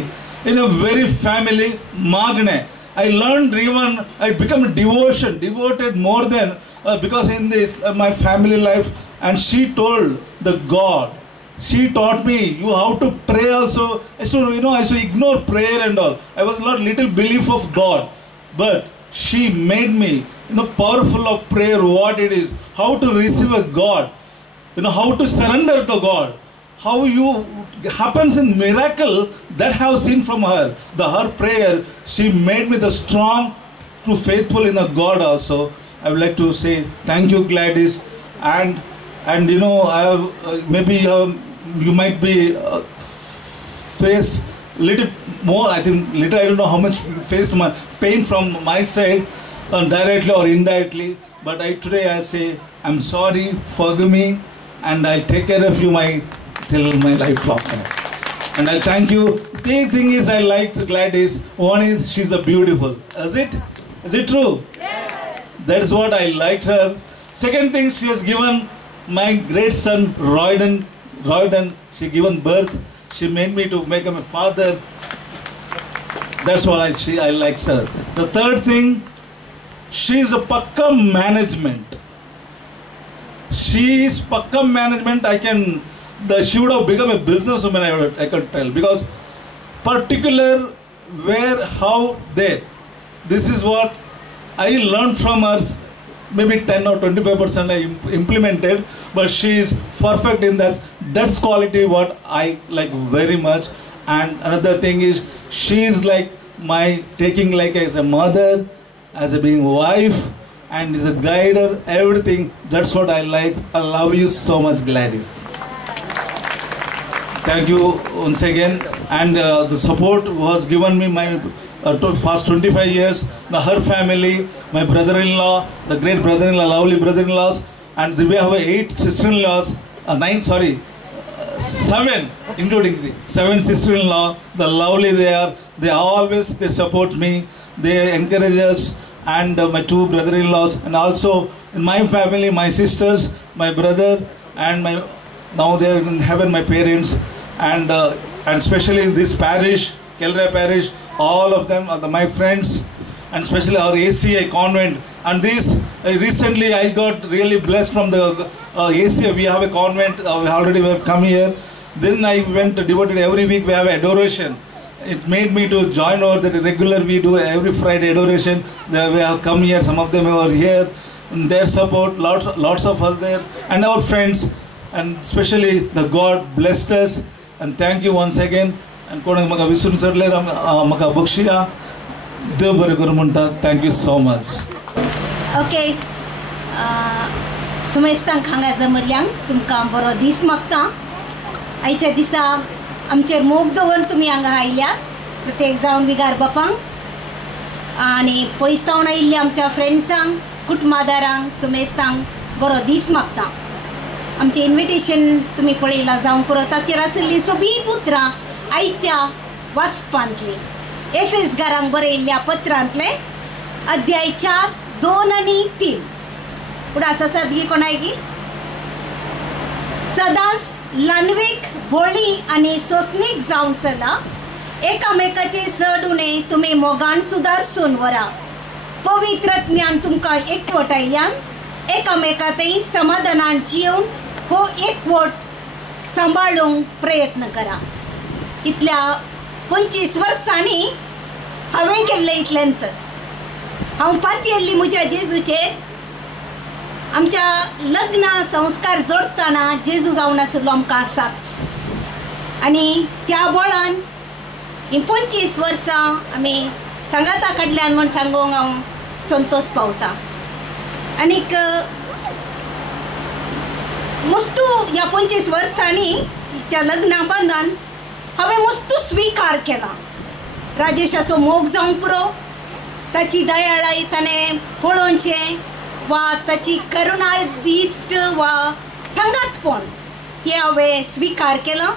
इन अ वेरी फॅमिली मागणें I learned even I become devoted more than because in this my family life, and she told the God. She taught me you how to pray also. I used to ignore prayer and all. I was not little belief of God, but she made me powerful of prayer. What it is, how to receive a God, how to surrender to God, how you happens in miracle that I have seen from her. Her prayer, she made me the strong, to faithful in a God also. I would like to say thank you, Gladys, and I have maybe. You might be faced little more. I think little. I don't know how much faced my pain from my side, directly or indirectly. But today I say I'm sorry. Forgive me, and I'll take care of you till my life long. And I thank you. The thing is, I like Gladys. One is she's a beautiful. Is it? Is it true? Yes. That is what I liked her. Second thing, she has given my great son Royden. She given birth. She made me to make him a father. That's why I like her. The third thing, she is a Pakka management. She is Pakka management. She would have become a businesswoman, I could tell, because particular where, how, there. This is what I learned from her. Maybe 10 or 25% I implemented, but she is perfect in that. That's quality what I like very much. And another thing is, she is like my taking like as a mother, as a being wife, and is a guider, everything. That's what I like. I love you so much, Gladys. Thank you once again. And the support was given me my past 25 years. Her family, my brother-in-law, the great brother-in-law, lovely brother-in-laws, and we have 8 sister-in-laws, 7, including 7 sister-in-law. The lovely they are. They support me. They encourage us, and my 2 brother-in-laws, and also in my family, my sisters, my brother, and now they are in heaven, my parents, and especially in this parish, Kelra parish, all of them are my friends, and especially our ACI convent. And this recently I got really blessed from the ACI. We have a convent. We already come here. Then I went devoted every week. We have adoration. It made me to join over the regular. We do every Friday adoration. We have come here. Some of them are here. Their support, lots of us there, and our friends, and especially the God blessed us. And thank you once again. And maka visun sadle maka bukshiya dev bari kuru munta. Thank you so much. Okay. Sumestan khanga zamrlyang tumka boro dis magta. Aicha disa amche मोग दवन तुम्ही हांगा आयल्या. प्रत्येक जावन विगार बापांक आणि पयसतावन आयिल्ल्या आमच्या फ्रेंड्सांक, कुटुंबादारांक, सुमेस्तांक बरो दीस मागता. आमचे इन्विटेशन तुम्ही पळयला जावं पुरो ताचेर आशिल्ली सोबीत उतरां आयच्या वाचपांतली. एफेसकारांक बरयल्ल्या पत्रांतले अध्याय 4, 2 आणि 3. पुढे सदगी कोणायकी सदांच लानवीक, भोळी आणि सोसणीक जावन चला. एकामेकाचे चड उणे तुम्ही मोगान सुदारसून वरा. पवित्रत्म्यान तुमकां एकवटायल्यान एकामेकांतय समाधानान जिवन हो एकवट सांबाळूंक प्रयत्न करा. इतल्या 25 वर्सांनी हांवें केल्लें इतल्यांत हांव पातयेल्ली म्हज्या जेजूचेर. आमच्या लग्न संस्कार जोडटाना जेजू जावन आशिल्लो आमकां साक्ष. आनी त्या बळान ही 25 वर्सां आमी सांगाता काडल्यान म्हण सांगूंक हांव संतोष पावता. आनीक मस्तू ह्या 25 वर्सांनी त्या लग्ना बांदान हांवें मस्तू स्विकार केला. राजेशाचो मोग जावंक पुरो, ताची दयाळाय ताणें पळोवचें, वा ताची करुणाळ दिश्ट वा सांगातपण हें हांवें स्विकार केलां.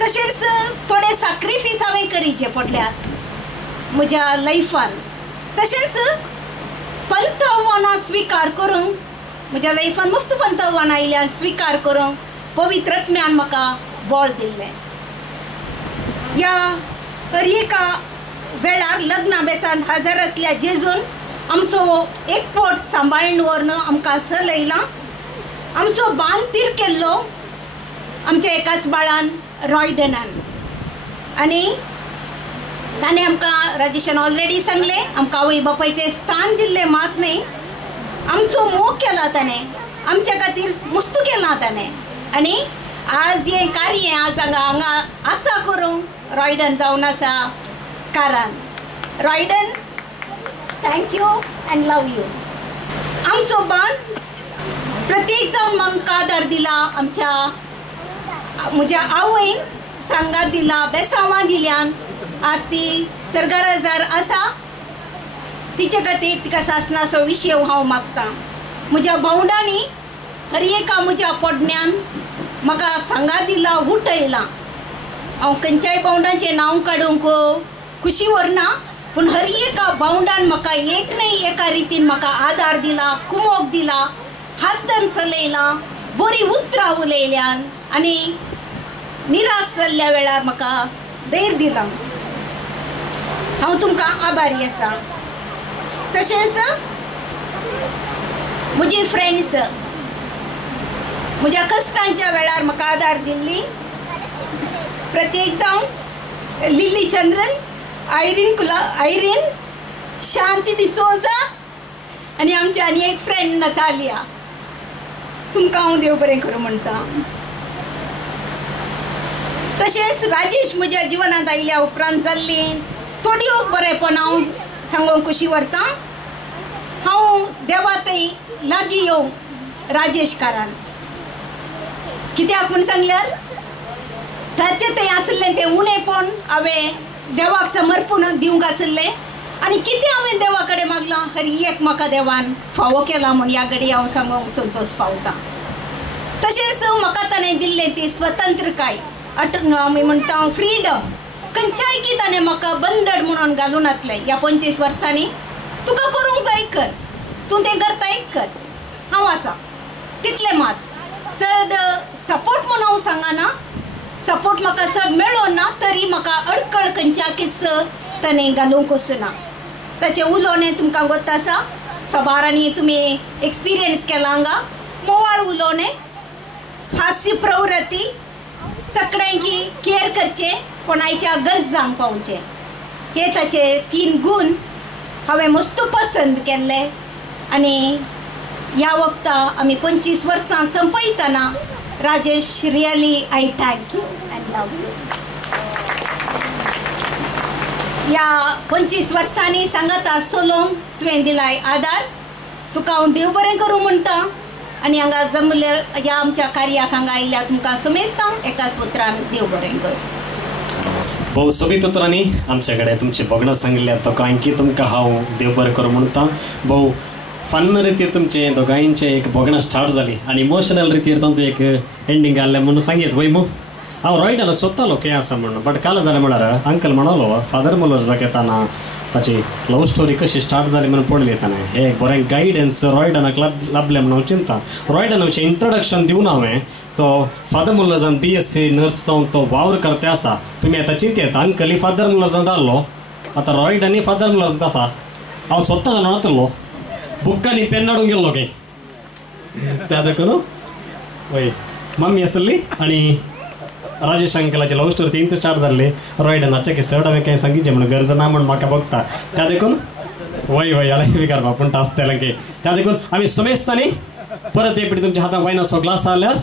तशेंच थोडे सॅक्रिफायस हांवें करीचे पडल्यात म्हज्या लायफान. तशेंच पंत आव्हानां स्विकार करूंक म्हज्या लायफान मस्त पंत आव्हानां आयल्यान स्विकार करूंक पवित्रत्म्यान म्हाका बळ दिल्लें. ह्या हर एका वेळार लग्ना बेसान हजर आसल्या जेजून आमचो एकवट सांबाळून व्हरून आमकां चलयलां. आमचो बांद तीर केल्लो आमच्या एकाच बाळान रॉयडनान. आनी ताणें आमकां राजेशान ऑलरेडी सांगलें आमकां आवय बापायचें स्थान दिल्लें मात न्ही. आमचो मोग केला ताणें, आमच्या खातीर मस्तू केलां ताणें. आनी आज हें कार्य आज हांगा आसा करूंक रॉयडन जावन आसा कारण. Royden, thank you and love you. आमचो बांद प्रत्येक जावन म्हाका आदार दिला. आमच्या म्हज्या आवयन सांगात दिला, बेसांवां दिल्यान आज ती सर्गराजार आसा. तिचे खातीर तिका सासणाचो विशय हांव मागतां. म्हज्या भावंडांनी हर एका म्हज्या पोडण्यान म्हाका सांगात दिला, उठयलां. हांव खंयच्याय बावंडांचें नांव काडूंक खुशी व्हरना, पूण हर एका बावंडान म्हाका एक न्हय एका रितीन म्हाका आदार दिला, कुमोक दिला, हात धरून चलयला, बरी उतरां उलयल्यान आनी निराश जाल्ल्या वेळार म्हाका धैर्य दिला. हांव तुमकां आभारी आसा. तशेंच म्हजी फ्रेंड्स म्हज्या कश्टांच्या वेळार म्हाका आदार दिल्ली प्रत्येक जावन लिली चंद्रन, आयरीन, शांती डिसोजा आनी आमची आनी एक फ्रेंड नतालिया. तुमकां हांव देव बरें करूं म्हणटा. तशेंच राजेश म्हज्या जिवनांत आयिल्ल्या उपरांत जाल्ली थोड्यो बरेपण हांव सांगूंक खुशी व्हरतां. हांव देवा थंय लागीं येवं राजेश कारण. कित्याक म्हूण सांगल्यार ताचें थंय आसलें तें उणेपण हांवें देवाक समर्पण दिवंक आसलें आनी कितें हांवें देवा कडेन मागलां हर एक म्हाका देवान फावो केला म्हूण ह्या घडी हांव सांगूंक संतोश पावतां. तशेंच म्हाका ताणें दिल्लें ती स्वतंत्रकाय आमी म्हणटा फ्रीडम. खंयच्याय की ताणें म्हाका बंदड म्हणून घालून घातलें ह्या 25 वर्सांनी. तुका करूंक जाय कर, तूं तें करता एक कर, हांव आसा तितलें मात. चड सपोर्ट म्हणून हांव सांगना, सपोर्ट म्हाका चड मेळ्ळो ना तरी म्हाका अडकळ खंयच्याकीच ताणें घालूंक वचना. ताचें उलोवणें तुमकां गोत आसा, सबारांनी तुमी एक्सपिरियन्स केला हांगा. मोवाळ उलोवणें, हास्य प्रवृत्ती, सगळ्यांकी केअर करचें, कोणाच्या गरजांक पावचें, हे ताचे 3 गूण हांवें मस्त पसंद केल्ले. आनी ह्या वक्ता आमी 25 वर्सां संपयतना Rajesh really I thank you and love you. ह्या 25 वर्सांनी सांगता चलोवंक तुवें दिलाय आदार. तुका हांव देव बरें करूं म्हणटा. आनी हांगा जमले ह्या आमच्या कार्याक हांगा आयिल्ल्या तुमकां समेस्तां एकाच उतरान देव बरें कर. भाऊ सोबीत उतरांनी आमचे कडेन तुमचे भोगणां सांगिल्ल्या दोगांयकी तुमकां हांव देव बरें करूं म्हणटा. भाऊ फन्न रितीर तुमचे दोगांयचे एक भोगणां स्टार्ट जाली आनी इमोशनल रितीर तातूंत एक एंडींग जाल्लें म्हणून सांगीत वय मू. हांव रॉयडान सोदतालो कितें आसा म्हणून, बट काल जालें म्हळ्यार अंकल म्हणलो फादर मुलर जाक येताना ताची लव स्टोरी कशी स्टार्ट जाली म्हणून पडली ताणें. हे एक बरें गायडन्स रॉयडानाक लाभलें म्हणून हांव चिंता. रॉयडानाचें इंट्रोडक्शन दिवन हांवें तो फादर मुलर जावन BSc नर्स जावन तो वावर करते आसा. तुमी आतां चिंतेत अंकल फादर मुलर जावन जाल्लो, आतां रॉयडानी फादर मुलर जावन आसा. हांव स्वता जावन वतलो बुक्कांनी पेन हाडून गेल्लो की त्या देखून वय मम्मी आसली आनी राजेश अंकलाची लव स्टोरी तीन स्टार्ट जाल्ली. रॉयडानाचे की चड हांवें कांय सांगिचें म्हणून गरज ना म्हणून म्हाका बघता. त्या देखून वय वय आले विकार बापूण आसतलें की त्या देखून आमी समेस्तांनी परत एक पिटी तुमच्या हातांत वायनाचो ग्लास आल्यार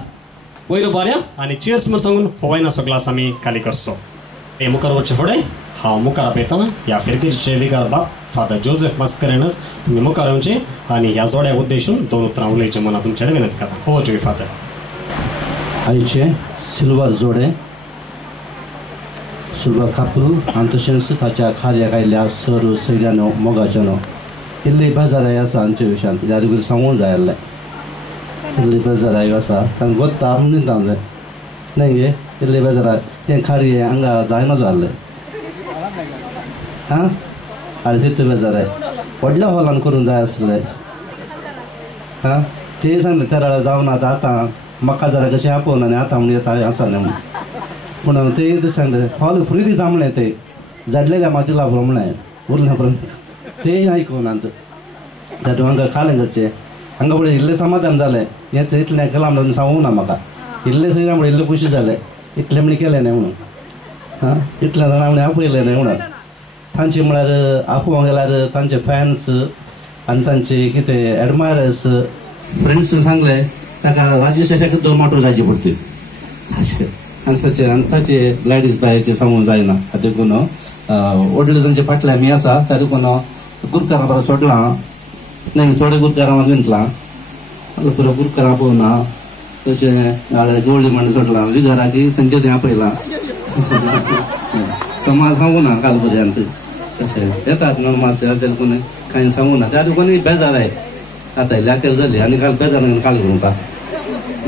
वयर बारया आनी चियर्स म्हणून सांगून हो वायनाचो ग्लास आमी खाली करचो. हे मुखार वचचे फुडें हांव मुखार आपयतां ह्या फिरकेचे विकार बाप फादर जोसेफ मास्करेनस. तुमी मुखार येवचे आनी ह्या जोड्या उद्देशून 2 उतरां उलयचें म्हणून तुमचे कडेन विनंती करता. हो टू फादर. आयचे सिल्वर जोडे सिल्वर कपल आनी तशेंच ताच्या कार्याक आयिल्ल्या सर सगळ्यांनो मोगाच्यानो इल्ली बेजाराय आसा आमचे विशयांत. ह्या देखून सांगूंक जाय आसलें इल्ली बेजाराय आसा तांकां गोत्ता आमी निंतां जाय न्हय गे इल्ली बेजाराय तें कार्य हांगा जायना जाल्लें. हां आनी तितले बेजाराय व्हडल्या हॉलान करूंक जाय आसलें. हां ते सांगलें तेराळा जावन आतां म्हाका जाल्यार कशें आपोवन आनी आतां म्हणजे येता आसा न्हय म्हणून पूण ते सांगलें हॉल फ्री दिता म्हणलें ते जाडलेल्या माती लागलो म्हणलें उरलें पर्यंत ते आयकूनात. तातूंत हांगा कालें जाचें हांगा फुडें इल्लें समाधान जालें. हें इतलें केलां म्हणून सांगूंक ना म्हाका. इल्लें सगळ्यां फुडें इल्लें खुशी जालें इतलें म्हण केलें न्हय म्हणून. हां इतलें जाणां म्हण आपयलें न्हय म्हणून. तांचे म्हळ्यार आपोवंक गेल्यार तांचे फॅन्स आनी तांचे कितें एडमायरर्स फ्रेंड्स सांगलें ताका राजेशाक 2 माटोळ जायचे पडटली आनी ताचे लेडीज बायचे सांगूंक जायना. हातूंत देखून व्हडले तांचे फाटल्या आमी आसा त्या देखून गुरकारां बरो सोडलां न्हय थोडे गुरकारां विंतलां पुरो गुरकारां पळोवना तशें गवळी म्हण सोडलां विघराकी तांचे थंय आपयलां. समाज सांगूं ना काल पर्यंत तशें येतात न्हू मातशें त्या देखून कांय सांगूं ना. त्या देखून बेजार आहे आतां ल्याकर जाली आनी काल बेजार काल करूंक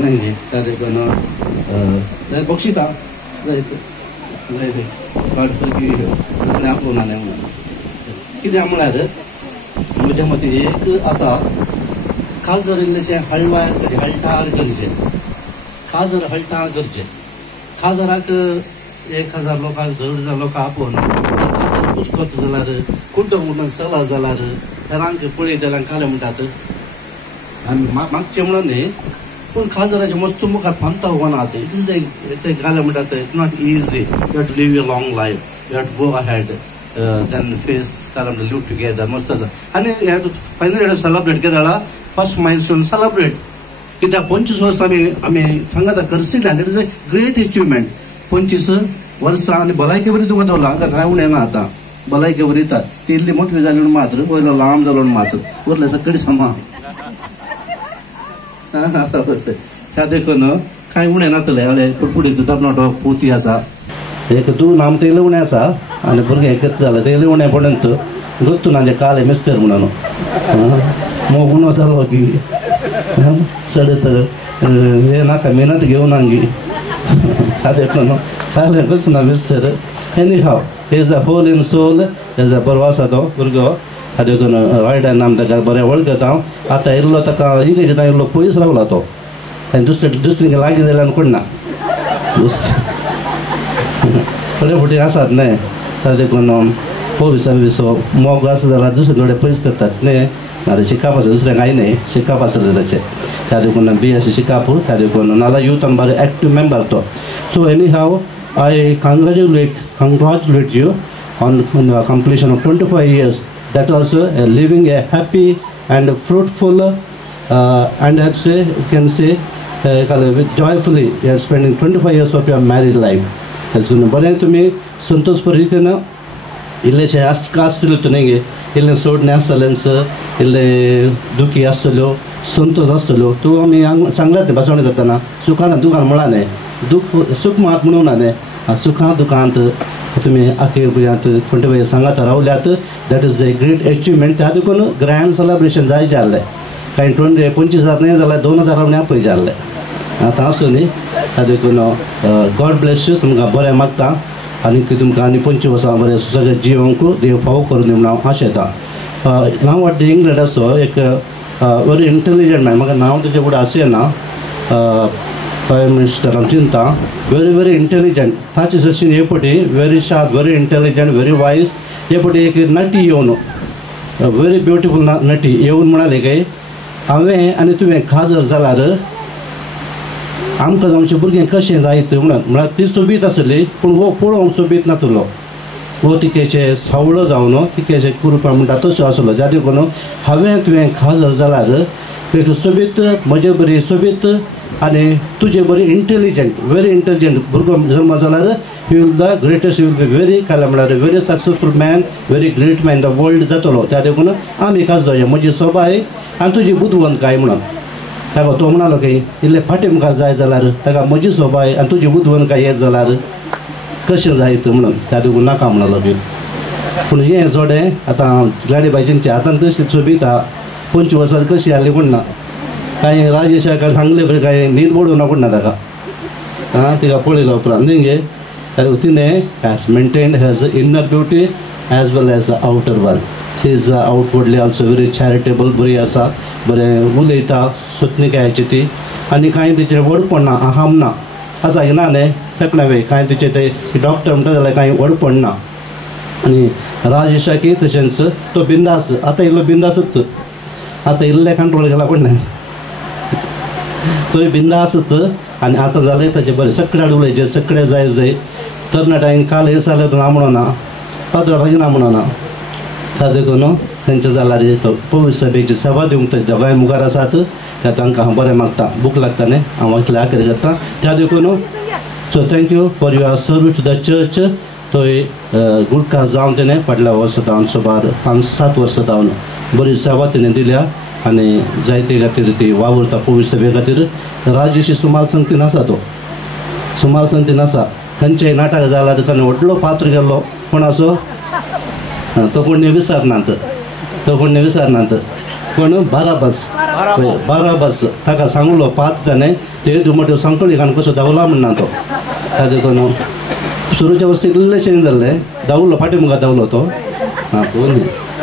न्हय त्या देखून बक्षिता आपणालें म्हणून कित्याक म्हळ्यार म्हज्या मतीन एक आसा काजर इल्लेशें हळवार करचें हळटार करचें काजर हळटार करचें काजराक 1000 लोकांक 1500 लोकां आपोवन काजर कुसकत जाल्यार कुड्डो म्हणून चला जाल्यार हेरांक पळय जाल्यार काले म्हणटात आनी मागचें म्हणून न्ही पूण काजराचे मस्त मुखार फांता वनात इट इज ते काले म्हणटात it not easy you have to live a long life you have to go ahead then face kalam to live together most of and you have to finally celebrate kedala first milestone celebrate कित्याक 25 वर्सां आमी सांगात करसील it is a great achievement 25 वर्सां आनी भलायकी बरी तुका दवरला हांगा कांय उणें ना आतां भलायकी बरी येता ती इल्ली मोठी जाली म्हणून मात्र वयलो लांब जालो म्हणून मात्र उरलें सकडी समा त्या देखून कांय उणें नातलें हळे फुडें तरणाटो पोती आसा एक दोन आमचे इल्लें उणें आसा आनी भुरगें कितें जालें तें इल्लें उणें पडून गोत्तू नाजे काले मेस्तेर म्हणून मोग उणो जालो की चडत हे नाका मेहनत घेवन आंगी अदे काले गोत्तू मेस्तेर anyhow is a hole in soul is a बरो आसा तो भुरगो अदे करून रायडान आमी ताका बरें वळखता हांव आतां इल्लो ताका इगेज इल्लो पयस रावला तो आनी दुसरें लागीं जाल्यार कोण ना थोडे फुटी आसात न्ही त्या देखून पोविसो मोग आसा जाल्यार दुसरे कडेन पयस करतात न्ही नाल्यार शिकाप आसा दुसरें कांय न्ही शिकाप आसलें ताचें त्या देखून BSc शिकाप त्या देखून नाल्यार यूथ आनी बरें एक्टीव मेंबर तो so anyhow I congratulate you on the completion of 25 years that also living a happy and fruitful and I'd say you can say joyfully you are spending 25 years of your married life त्यातून बरें तुमी संतोषपर रितीन इल्लेशें आसतल्यो तुनेंगे इल्लें सोडणें आसतलेंच इल्लें दुखी आसतल्यो संतोश आसतल्यो तूं आमी सांगलां तें भाशण करतना सुखान दुखान म्हणा न्ही दूख सूख मात म्हणून ना न्ही सुखां दुखांत तुमी आखे पर्यंत 25 सांगात रावल्यात that is a great achievement त्या देखून ग्रँड सेलिब्रेशन जाय जाल्लें कांय 25 नाही जाल्यार 2000 रावण्या पळय जाल्लें आतां आसूं न्ही त्या देखून गॉड ब्लेस यू तुमकां बरें मागता आनी तुमकां आनी 25 वर्सां बरें सगळें जिवंक देव फावो करून दिवन हांव आशेता नांव वाटतं इंग्लंड असो एक वेरी इंटेलिजंट मॅन म्हाका नांव तेजे फुडें आसना प्रायम मिनिस्टरान चिंता वेरी इंटेलिजंट ताचे जशीन हे पटी very sharp very intelligent very wise हे पटी एक नटी येवन वेरी ब्युटिफूल नटी येवन म्हणाले की हांवें आनी तुवें खाजर जाल्यार आमकां आमचें भुरगें कशें जायत म्हणून म्हळ्यार ती सोबीत आसली पूण वो पळोवंक सोबीत नासलो वो तिकेचे सावळो जावन तिकेचे कुरपा म्हणटा तसो आसलो ज्या देखून हांवें तुवें खाजर जाल्यार एक सोबीत म्हजे बरी सोबीत आनी तुजे बरी इंटेलिजंट वेरी इंटेलिजंट भुरगो जल्म जाल्यार he will the greatest will be very काय म्हळ्यार very successful man very great man the world जातलो त्या देखून आमी खास जावया म्हजी सोबाय आनी तुजी बुदवंतकाय म्हणून ताका तो म्हणालो की इल्लें फाटीं मुखार जाय जाल्यार ताका म्हजी सोबाय आनी तुजी बुदवंतकाय हें जाल्यार कशें जायत म्हणून त्या देखून नाका म्हणलो की पूण हें जोडें आतां गाडी भायजींच्या हातान तशी सोबीत आहा 25 वर्सां कशी जाली म्हण ना कांय राजेशाक सांगले बरें कांय न्हीद मोडूं ना ना ताका तिका पळयलो उपरांत न्ही गे तिणें has maintained has inner beauty as well as outer one she is outwardly also very charitable बरी आसा बरें उलयता सोत्निकायची ती आनी कांय तिचें वडपण ना अहम ना आसा ना न्ही तकणावे कांय तिचें ते डॉक्टर म्हणटा जाल्यार कांय वडपण ना आनी राजेशाकी तशेंच तो बिंदास आतां इल्लो बिंदासूच आतां इल्लें कंट्रोल केला पण ना तोय बिंदासूच आनी आतां जालें ताचें बरें सगळ्याक उलयचें सगळें जाय तरणाट्यांक काल हे जालें ना म्हणना पातळ ना म्हणना त्या देखून तेंचे जाल्यार तो पवित्र सभेची सेवा दिवंक ते दोगांय मुखार आसात त्या तांकां हांव बरें मागता बूक लागता न्ही हांव इतलें आखरी करता त्या देखून so thank you for your service to the church तोय गुडकार जावन तिणें फाटल्या वर्सा जावन सुमार 5-7 वर्सां जावन बरी सेवा तिणें दिल्या आनी जायते खातीर ती वावरता पवित्र सभे खातीर राजेशी सुमार संगतीन आसा तो सुमार संगतीन आसा खंयचेंय नाटक जाल्यार ताणें व्हडलो पात्र केल्लो पूण असो तो कोण विसरनात कोण बाराबस ताका सांगलो पात्र ताणें ते मोठ्यो संकळी घालून कसो धांवला म्हणना तो त्या देखून सुरूच्या वर्षी इल्ले चेंज जाल्ले धांवलो फाटीमुखार धांवलो तो हां पळोवन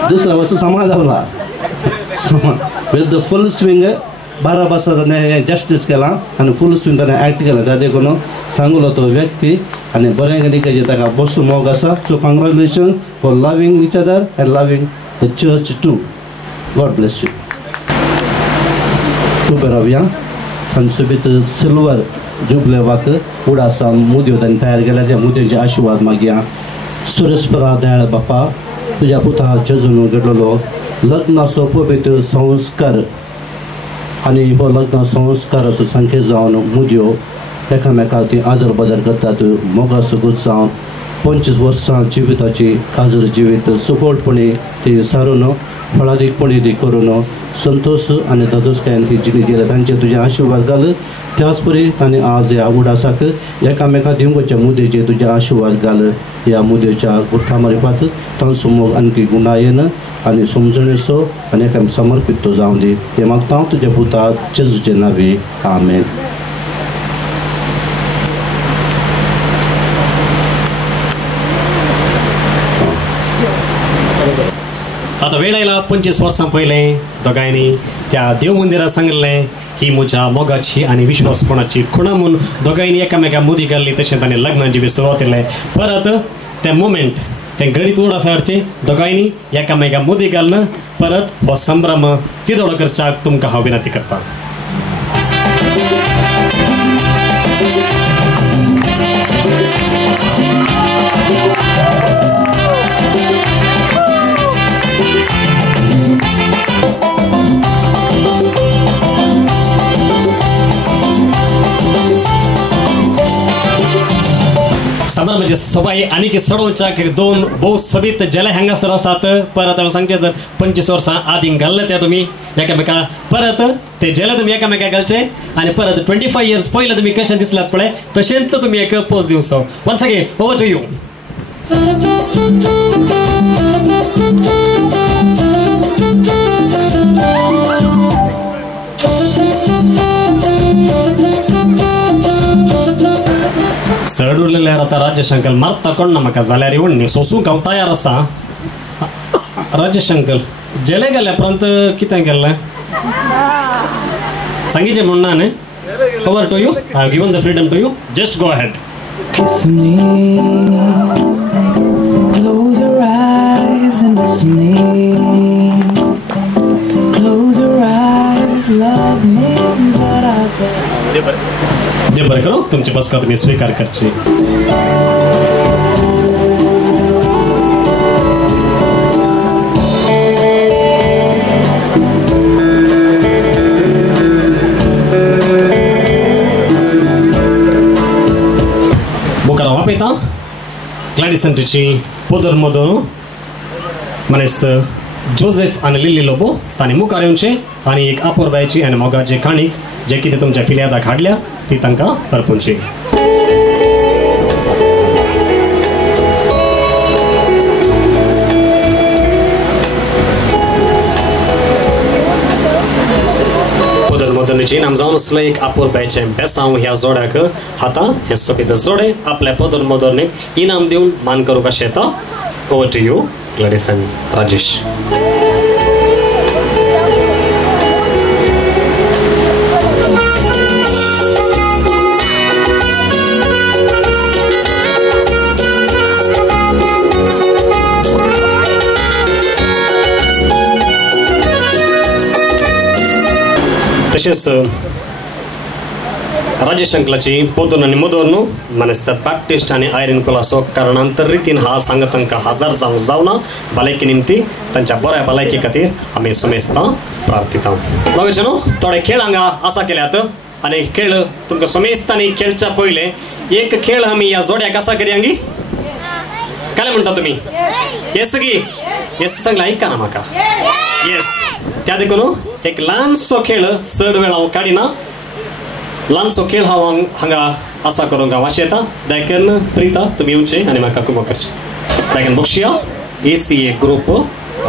दुसऱ्या वर्सा समा धांवला विथ द फूल स्विंग 12 वर्सां ताणें जस्टीस केलां आनी फूल स्विंग ताणें एक्ट केलां त्या देखून सांगलो तो व्यक्ती आनी बरें गणिकाचेर ताका बसून मोग आसा so congratulations for loving each other and loving the church to God bless you उबे रावया तांचे भितर सिल्वर जुबलेवाक उडासा मुद्यो तांणी तयार केल्या त्या मुद्यांचे आशिर्वाद मागया सुरेस्परा दयाळ बापा तुज्या पुता जेजून घडलेलो लग्नाचो पवित्र संस्कार आनी हो लग्न संस्काराचो संख्या जावन मुद्यो एकामेकाक ती आदर बदर करतात मोगा सुगूत जावन 25 वर्सां जिविताची काजर जिवीत सफळपणी ती सारून फळादीकपणी ती करून संतोष आनी दादोसकायन ती जिणी दिल्या तांचे तुजे आशिर्वाद घाल त्याच परी तांणी आज ह्या उडासाक एकामेकाक दिवंच्या मुदेचे तुजे आशिर्वाद घाल ह्या मुदेच्या गुठा मारिपात तांचो मोग आणखी गुणायेन आनी समजणेचो आनी एकामेक समर्पीत तो जावं दी हे मागता हांव तुज्या पुता जेजूचे नांवे आमेन. आता वेळ आयला 25 वर्सां पयले दोगांयनी त्या देव मंदिरात सांगलें ही म्हज्या मोगाची आनी विश्वासपणाची खुणा म्हूण दोगांयनी एकामेका मुदी घाल्ली तशें ताणें लग्नाची बी सुरवात केलें परत तें मोमेंट तें घडीत उड आसा हाडचें दोगांयनी एकामेका मुदी घालून परत हो संभ्रम तिदोळो करच्याक तुमकां हांव विनंती करतां. समर म्हणजे सबाई आनी की सडोवच्याक दोन भोव सोबीत जेले हांगासर आसात परत हांव सांगचें तर 25 वर्सां आदीं घाल्ले ते तुमी एकामेका परत ते जेले तुमी एकामेका घालचे आनी परत 25 इयर्स पयले तुमी कशें दिसलात पळय तशेंच तुमी एक पोज दिवचो. Once again over to you. चड उरलेल्यार आतां राजेश अंकल मारता कोण ना म्हाका जाल्यार येवण न्ही सोसूंक हांव तयार आसा. राजेश अंकल जेले गेल्या उपरांत कितें केल्लें सांगिचें म्हूण ना न्ही. Over to you. I have given the freedom to you. Just go ahead. Kiss me, close your eyes and kiss me, close your eyes, love means that I say. देव बरें करो तुमची बसका तुमी स्वीकार करची. मुखार वापयता ग्लॅडीस सेंटरची पोदर मदून मनीस जोसेफ आनी लिली लोबो तांणी मुखार येवचें आनी एक आपोर बायची आनी मोगाची काणीक जे कितें तुमच्या फिर्यादाक हाडल्या ती तांकां अर्पूंची. पोदर मदनीची नाम जावन आसलें एक आपोर बायचें बेसांव ह्या जोड्याक हातां हे सोबीत जोडे आपल्या पोदर मदनीक इनाम दिवन मान करूंक अशें येता. ओवर टू यू ग्लॅडीस आनी राजेश. तशेंच राजेश अंकलाची पोदून आनी मदोर न्हू मनेस्तर बॅप्टिस्ट आनी आयरीन कोलासो कारणांतर रितीन हा सांग तांकां हजार जावंक जावना भलायकी निमती तांच्या बऱ्या भलायकी खातीर आमी समेस्तां प्रार्थिता. बघाचे न्हू थोडे खेळ हांगा आसा केल्यात आनी खेळ तुमकां समेस्तांनी खेळच्या पयले एक खेळ आमी ह्या जोड्याक आसा करी गी काय म्हणटा तुमी येस गी येस सांगला ऐका ना म्हाका येस त्या देखून एक ल्हानसो खेळ चड वेळ हांव काडिना ल्हानसो खेळ हांव हांगा आसा करूंक हांव अशें येता देखून प्रिता तुमी येवचें आनी म्हाका खूब करचें देखून बक्षिया ACA ग्रुप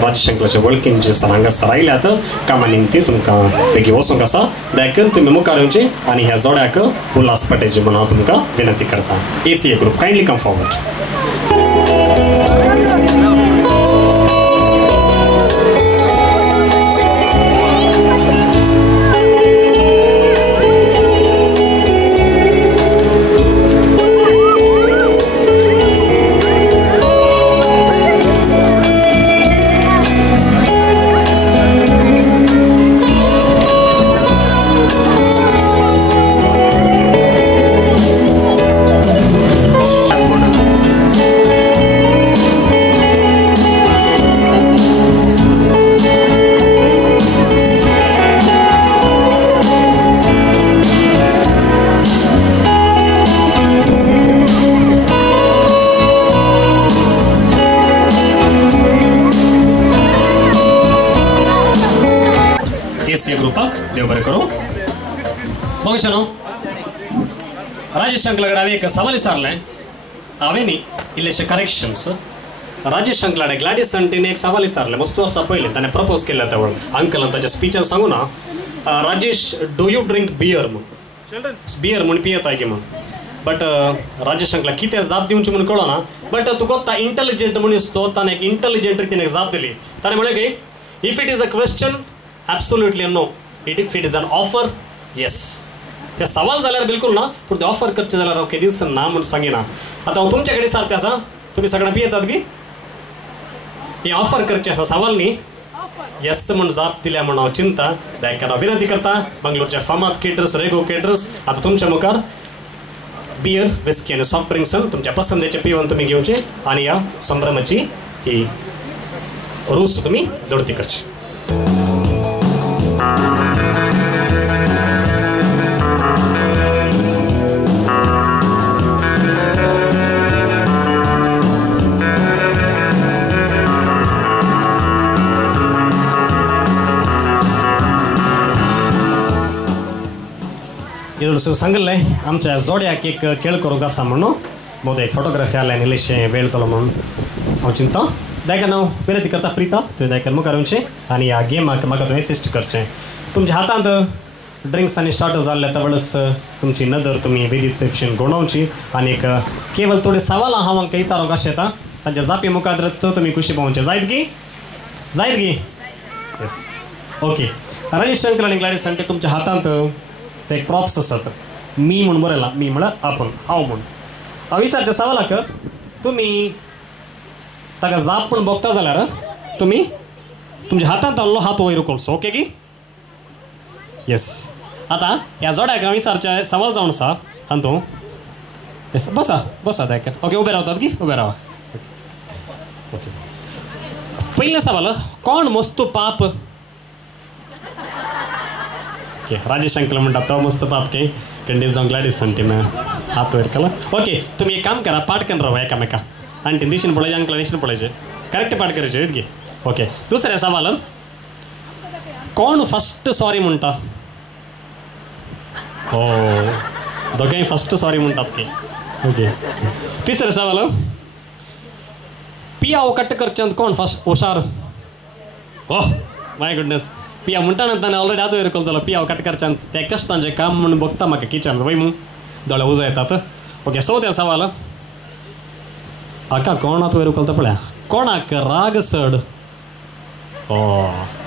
राजशंकराच्या वळखींचे हांगासर आयल्यात कामा निमती तुमकां पैकी वचूंक आसा देखून तुमी मुखार येवचे आनी ह्या जोड्याक उल्हास पटेचे म्हणून हांव तुमकां विनंती करता. ACA group kindly come forward. देव बरें करूं. बघूशनो राजेश अंकलाकडे हांवें एक सवाल विचारलें हांवें न्ही इल्लेशे करेक्शन्स. राजेश अंकलाडे ग्लॅडिस आंटीने एक सवाल विचारलें मस्त वर्सां पयलीं ताणें प्रपोज केलें तेवळ अंकलान ताच्या स्पिचान सांगू ना Rajesh do you drink beer म्हूण बियर म्हूण पियेताय गे म्हूण. बट राजेश अंकला कितें जाप दिवचें म्हूण कळना. बट तुका ता इंटेलिजंट मनीस तो ताणें एक इंटेलिजंट रितीन एक जाप दिली. ताणें म्हळें की if it is a question absolutely know if it is an offer yes. ते सवाल जाल्यार बिलकुल ना पूण ते ऑफर करचे जाल्यार हांव केदीच ना म्हूण सांगिना. आतां हांव तुमचे कडेन सारकें आसा तुमी सगळ्यां पियेतात गी हे ऑफर करचे आसा सवाल न्ही येस म्हूण जाप दिल्या म्हूण हांव चिंता. देखून हांव विनंती करता बंगलोरचे फामाद केटर्स रेगो केटर्स आतां तुमच्या मुखार बियर विस्की आनी सॉफ्ट ड्रिंक्सान तुमच्या पसंतीचे पिवन तुमी घेवचे आनी ह्या संभ्रमाची ही रूस तुमी दडती करची. सांगलें आमच्या जोड्याक एक खेळ करूंक आसा म्हणून मोद एक फोटोग्राफी आसलें इल्लेशें वेळ जालो म्हणून हांव चिंता. देखून हांव विनंती करता प्रिता तुवें देखून मुखार येवचें आनी ह्या गेमाक म्हाका तुवें एसिस्ट करचें. तुमच्या हातांत ड्रिंक्स आनी स्टार्टर जाल्ले तेवळस तुमची नदर तुमी वेगळी तरेन घडोवची आनी एक केवळ थोडे सवालां हांव हांकां विचारूंक आशेता तांच्या जापी मुखार तुमी खुशी पावोवचें जायत गी येस ओके. राजेश शंकर आनी ग्लॅडिस आंटी तुमच्या हातांत ते एक प्रॉप्स आसात मी म्हूण बरयला मी म्हळ्यार आपूण हांव म्हूण. हांव विचारच्या सवालाक तुमी ताका जाप पूण बघता जाल्यार तुमी तुमच्या हातांत आसलो हात वयर करचो ओके गी येस. आतां ह्या जोड्याक हांव विचारचे सवाल जावन आसा हातूं येस बसा देखून ओके उबे रावतात गी उबे रावा ओके. पयले सवाल कोण मस्तो पाप राजेश अंकल म्हणटा तो मस्त पाप के कंडीज जावन ग्लॅडिस आंटीन हात वयर केला ओके. तुमी एक काम करा पाठ करून रावा एकामेका आंटी दिशेन पळयचे अंकला दिशेन पळयचे करेक्ट पाठ करायचे गे ओके. दुसरे सवाल कोण फस्ट सॉरी म्हणटा हो दोगांय फस्ट सॉरी म्हणटात की ओके. तिसरे सवाल पियाव कट करच्यांत कोण फस्ट हुशार हो माय गुडनेस पिया म्हणटाना ताणें ऑलरेडी हात वयर केलो पियाव कट करच्यांत ते कश्टांचें काम म्हणून बघता म्हाका किचन वय म्हूण दोळे उजो येतात ओके. चवथे सवाल हाका कोण हात वयर केलो पळया कोणाक राग चड हो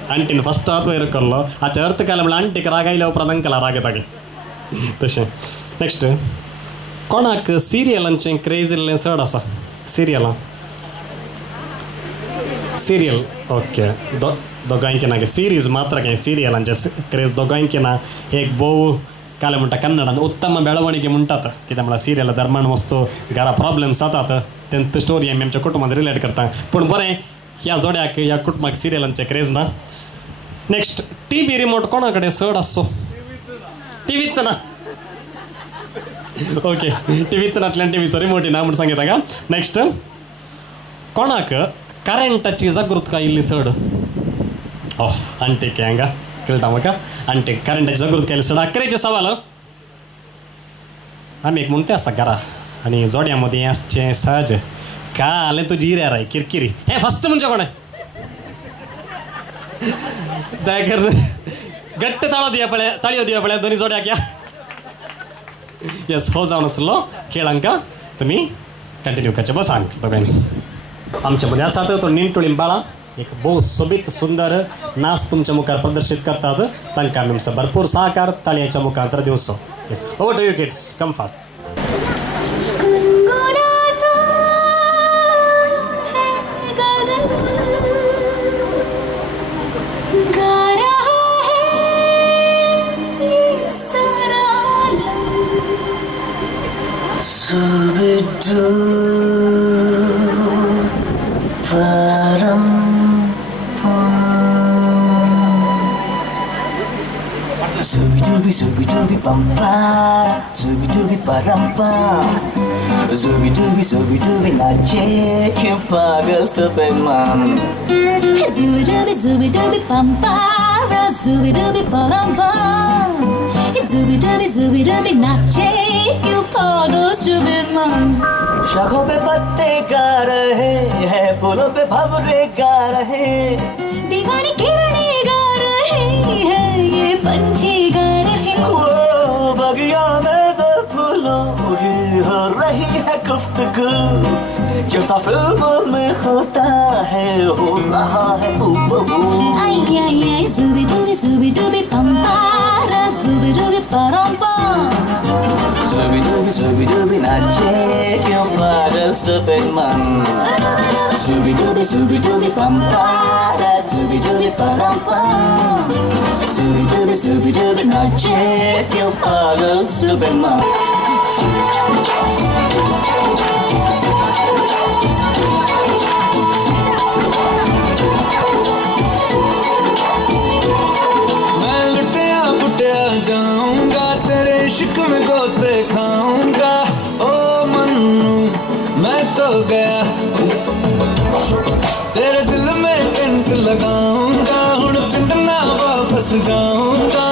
आंटीन फस्ट हात वयर केल्लो हाचे अर्थ केलो म्हळ्यार आंटीक राग आयल्या उपरांत अंकला राग येता गे तशें. नेक्स्ट कोणाक सिरियलांचें क्रेज इल्लें चड आसा सिरियलां सिरियल ओके दोगांयकी ना सिरीज मात्र काय सिरियलांचे क्रेज दोगांयकी ना. एक बोव काले म्हणटा कन्नडांत उत्तम बेळवणिगे म्हणटात कित्याक म्हळ्यार सिरियला दरम्यान वस्तू घरा प्रॉब्लेम्स जातात तेंच स्टोरी आमी आमच्या कुटुंबांत रिलेट करता पूण बरें ह्या जोड्याक ह्या कुटुंबाक सिरियलांचे क्रेज ना. नेक्स्ट TV रिमोट कोणा कडेन चड आसचो टीव्हीत ना ओके टीव्हीत नातल्यान टीव्हीचो रिमोट ना म्हूण सांगिता का. नेक्स्ट कोणाक करंटाची जागृतकाय इल्ली चड हो आंटीक हांगा कळटा म्हाका आंटीक करंटाची जागृतकाय इल्ली चड. अकरेचे सवाल आमी एक म्हणते आसा घरा आनी जोड्या मदीं आसचें सहज काले तुजी हिऱ्या राय किरकिरी हे फस्ट म्हणजे कोण दया कर घट्ट ताळयो दिया पळ्या दोन्ही जोड्या क्या येस हो जाऊन असलो खेळांक तुम्ही कंटिन्यू करचे बस सांग दोघांनी आमच्या मध्ये असा तो निंटुळीं बाळा एक बहुत सोबीत सुंदर नाच तुमच्या मुखार प्रदर्शित करतात तांकां तुमचं भरपूर सहकार ताळयांच्या मुखांतर दिवसो yes over to you kids come fast Zubi-dubi pampara, zubi-dubi parampa, zubi-dubi nache que paga stupid man. Zubi-dubi pampara, zubi-dubi parampa, zubi-dubi nache que paga stupid man. शाखों पे पत्ते गा रहे हैं, फूलों पे भंवरे गा रहे, दीवानी किरणें गा रहे हैं, ये पंछी गा रहे हैं। बगिया में तो फूलों की हो रही है गुफ्तगू, जैसा फिल्मों में होता है हो रहा है आई आई आई zubi-dubi pampara, zubi-dubi parampa, zubi-dubi nache क्यों पागल stupid man. zubi-dubi pampara, zubi-dubi parampa, zubi-dubi nache क्यों पागल stupid man. मैं लुटिया पुटिया जाऊंगा, तेरे इश्क में गोते खाऊंगा, ओ मन्नू मैं तो गया, तेरे दिल में टेंट लगाऊंगा, हुण पिंड ना वापस जाऊंगा,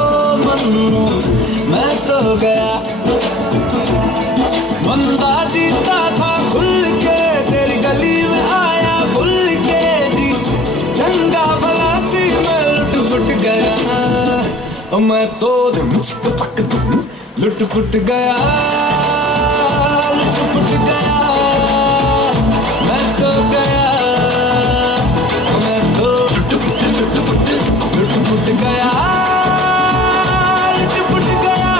ओ मन्नू मैं तो गया। बंदा जीता था खुल के, तेरी गली में आया खुल के जी, चंगा भला सी मैं लुट पुट गया, मैं तो धुम चिक पक धुम लुट पुट गया, लुट पुट गया, मैं तो गया, मैं तो लुट पुट गया, लुट पुट गया,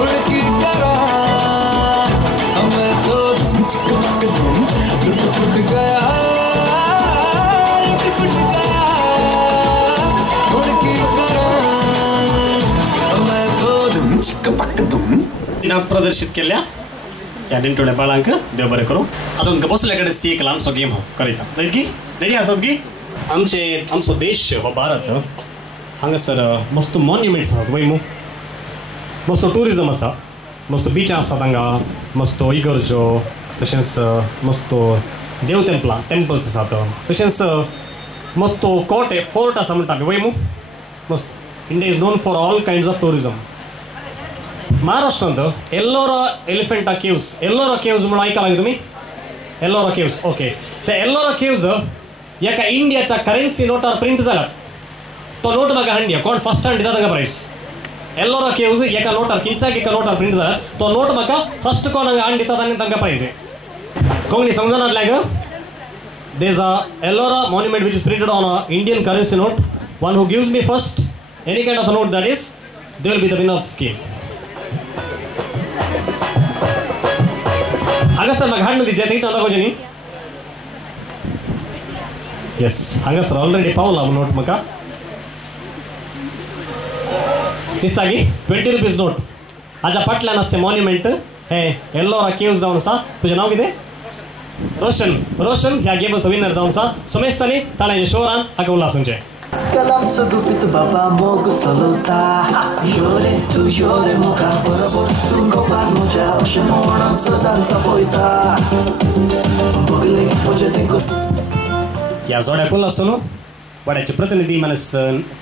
उड़की करा, मैं तो धुम चिक पक धुम लुट पुट गया, लुट पुट गया, उड़की करा, मैं तो धुम चिक पक धुम. डान्स प्रदर्शित केल्या या निंटुळ्या बाळांक देव बरें करूं. आतां बसले कडेन सी एक ल्हानसो गेम हो करिता रेडी आसात की आमचो देश हो भारत हांगासर मस्त मॉन्युमेंट्स आसात वयमू मस्त टुरिजम आसा मस्त बिचां आसात हांगा मस्त इगर्जो तशेंच मस्त देव टेंपल्स आसात तशेंच मस्त कोटे फोर्ट आसा म्हणटा आमी वयमू मस्त India is known for all kinds of tourism. महाराष्ट्रांत एल्लोरा एलिफेंटा केव्स म्हणून आयकलां तुमी एल्लोरा केव्स ओके ते एल्लोरा केव्स एका इंडियाच्या करन्सी नोटार प्रिंट जाल्यात तो नोट म्हाका हाडया कोण फर्स्ट हांड दिता ताका प्रायस एल्लोरा केव्स एका नोटार किंचाक एका नोटार प्रिंट जाल्यात तो नोट म्हाका फर्स्ट कोण हांड दितात आनी तांकां प्रायज कोंकणी समजनातल्या there is a Ellora monument which is printed on a Indian currency note one who gives me first any kind of a note that is they will be the winner of scheme. हांगासर म्हाका हाड न्हू तें दाखोवचें न्ही yes हांगासर already पावला note म्हाका दिसता की 20 रुपीज नोट हाच्या फाटल्यान आसचें मॉन्युमेंट हे एल्लोरा केव्स जावन आसा. तुजें नांव कितें रोशन ह्या गेमचो विनर जावन आसा. सोमेस्तानी ताणें शोरान हाका उल्हासूंचें. Skalam sedupit baba mogu saluta Llore tu llore moka porabor Tungo parnuja oshemona sadan sapoita Bogle poje tenko या जोड्याक उल्हासून वाड्याचे प्रतिनिधी मनस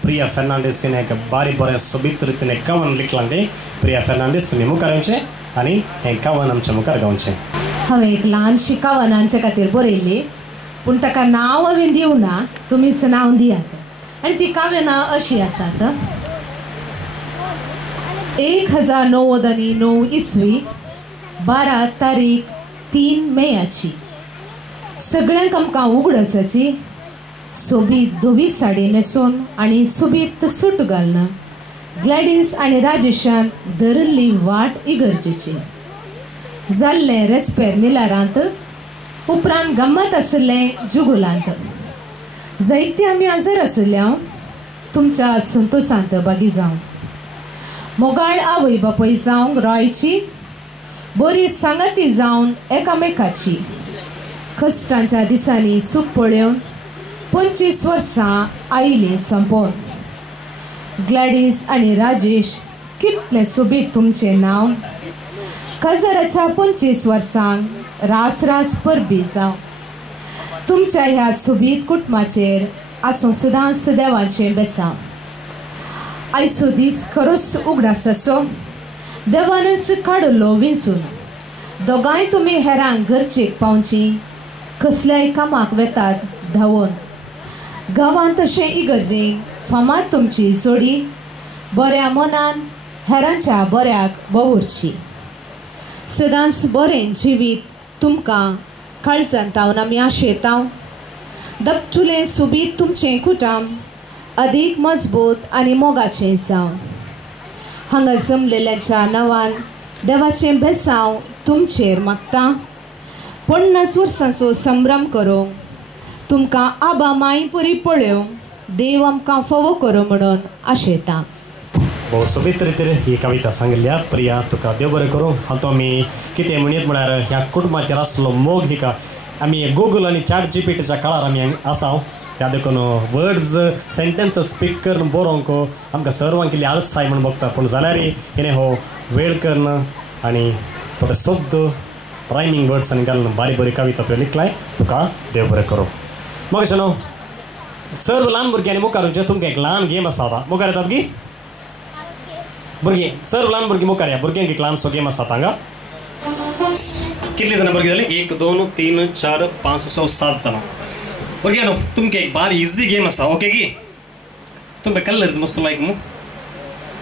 प्रिया फर्नांडीस हिने एक बारी बरें सोबीत रितीन एक कवन लिखलां तें प्रिया फर्नांडीस तुमी मुखार येवचें आनी हें कवन आमच्या मुखार गावचें. हांवें एक ल्हानशी कवन आमचे खातीर बरयल्ली पूण ताका नांव हांवें दिवना, तुमीच नांव दियात. आनी ती काव्यनां अशीं आसात. 1909 इसवी 12 तारीख 3 मेयाची. सगळ्यांक आमकां उगडसाची सोबीत धवी साडी न्हेसून आनी सोबीत सूट घालून ग्लॅडीस आनी राजेशान धरल्ली वाट इगर्जेची. जाल्लें रेस्पेर मिलारांत, उपरांत गम्मत आसलें जुगुलांत. जायते आमी हजर आसल्या तुमच्या संतोशांत बागी जावं. मोगाळ आवय बापय जावंक रायची, बरी सांगाती जावन एकामेकाची. कश्टांच्या दिसांनी सूख पळोवन 25 वर्सां आयलीं संपोवन. ग्लॅडीस आनी राजेश कितलें सोबीत तुमचें नांव. काजाराच्या 25 वर्सांक रास रास परबी जावं. तुमच्या ह्या सोबीत कुटुंबाचेर आसूं सदांच देवाचें बेसांव. आयचो दीस खरोच उगडास आसो, देवानच काडलो विंचून. दोगांय तुमी हेरांक घरचेक पावची, कसल्याय कामाक वेतात धांवून. गांवांत तशें इगर्जेक फामाद तुमची जोडी, बऱ्या मनान हेरांच्या बऱ्याक ववरची. सदांच बरें जिवीत तुमकां काळजांत तावन आमी आशेतांव. दपचुलें सोबीत तुमचें कुटुंब अदीक मजबूत आनी मोगाचें जावं. हांगा जमलेल्यांच्या नांवान देवाचें बेसांव तुमचेर मागता. 50 वर्सांचो संभ्रम करूंक, तुमकां आबा माय परी पळोवंक देव आमकां फोवो करूं म्हणून आशेता. बहुत सोबीत रितीन ही कविता सांगल्या. प्रिया, तुका देव बरें करूं. हातूंत आमी कितें म्हणीत म्हळ्यार ह्या कुटुंबाचेर आसलो मोग हिका आमी गूगल आनी चॅट जीपीटीच्या काळार आमी आसाव. त्या देखून वर्ड्स सेंटेन्स स्पीक करून बरोवंक आमकां सर्वांक इल्ली आळसाय म्हूण बघता. पूण जाल्यार हिणें हो वेळ करून आनी थोडे शब्द रायमींग वर्ड्स घालून बारी बरी कविता तुवें लिखलाय. तुका देव बरें करूं. मग न्हू सर्व ल्हान भुरग्यांनी मुखार म्हणजे तुमकां एक ल्हान गेम आसा. आतां मुखार येतात गी भुरगीं, सर्व ल्हान भुरगीं मुखार या. भुरग्यांक एक ल्हानसो गेम आसा. हांगा कितली जाणां भुरगीं जालीं? 1 2 3 4 5 6 7 जाणां भुरग्यां न्हू. तुमकां एक बारी इजी गेम आसा. ओके गी? तुमकां कलर्स मस्त लायक न्हू.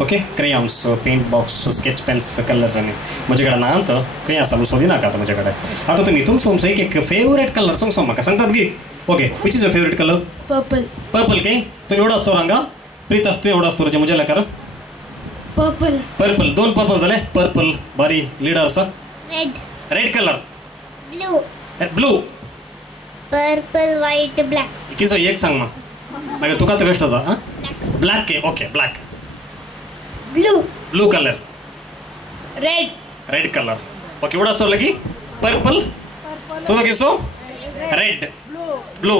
Okay, crayons, paint box, sketch pens, colours आनी म्हजे कडेन ना आतां खंय आसा म्हूण सोदी नाका आतां म्हजे कडेन. आतां तुमी तुमचो एक फेवरेट कलर सांगसो म्हाका. सांगतात गी? Okay, which is your favourite colour? Purple. Purple के? तुमी एवढो आसतो हांगा? प्रीता तुवें एवढो आसतो म्हजे लेकर? पर्पल. पर्पल. 2 पर्पल जाले. पर्पल बारी लिडर आसा. Red. Red colour. Blue. Blue. Purple, white, black. किसो एक सांग मागीर तुका तर कश्ट जाता. ब्लॅक के? Okay, black. Blue. Blue colour. Red. Red colour. Okay, एवढो आसतो लागी. पर्पल. तुजो किसो? Red. Blue.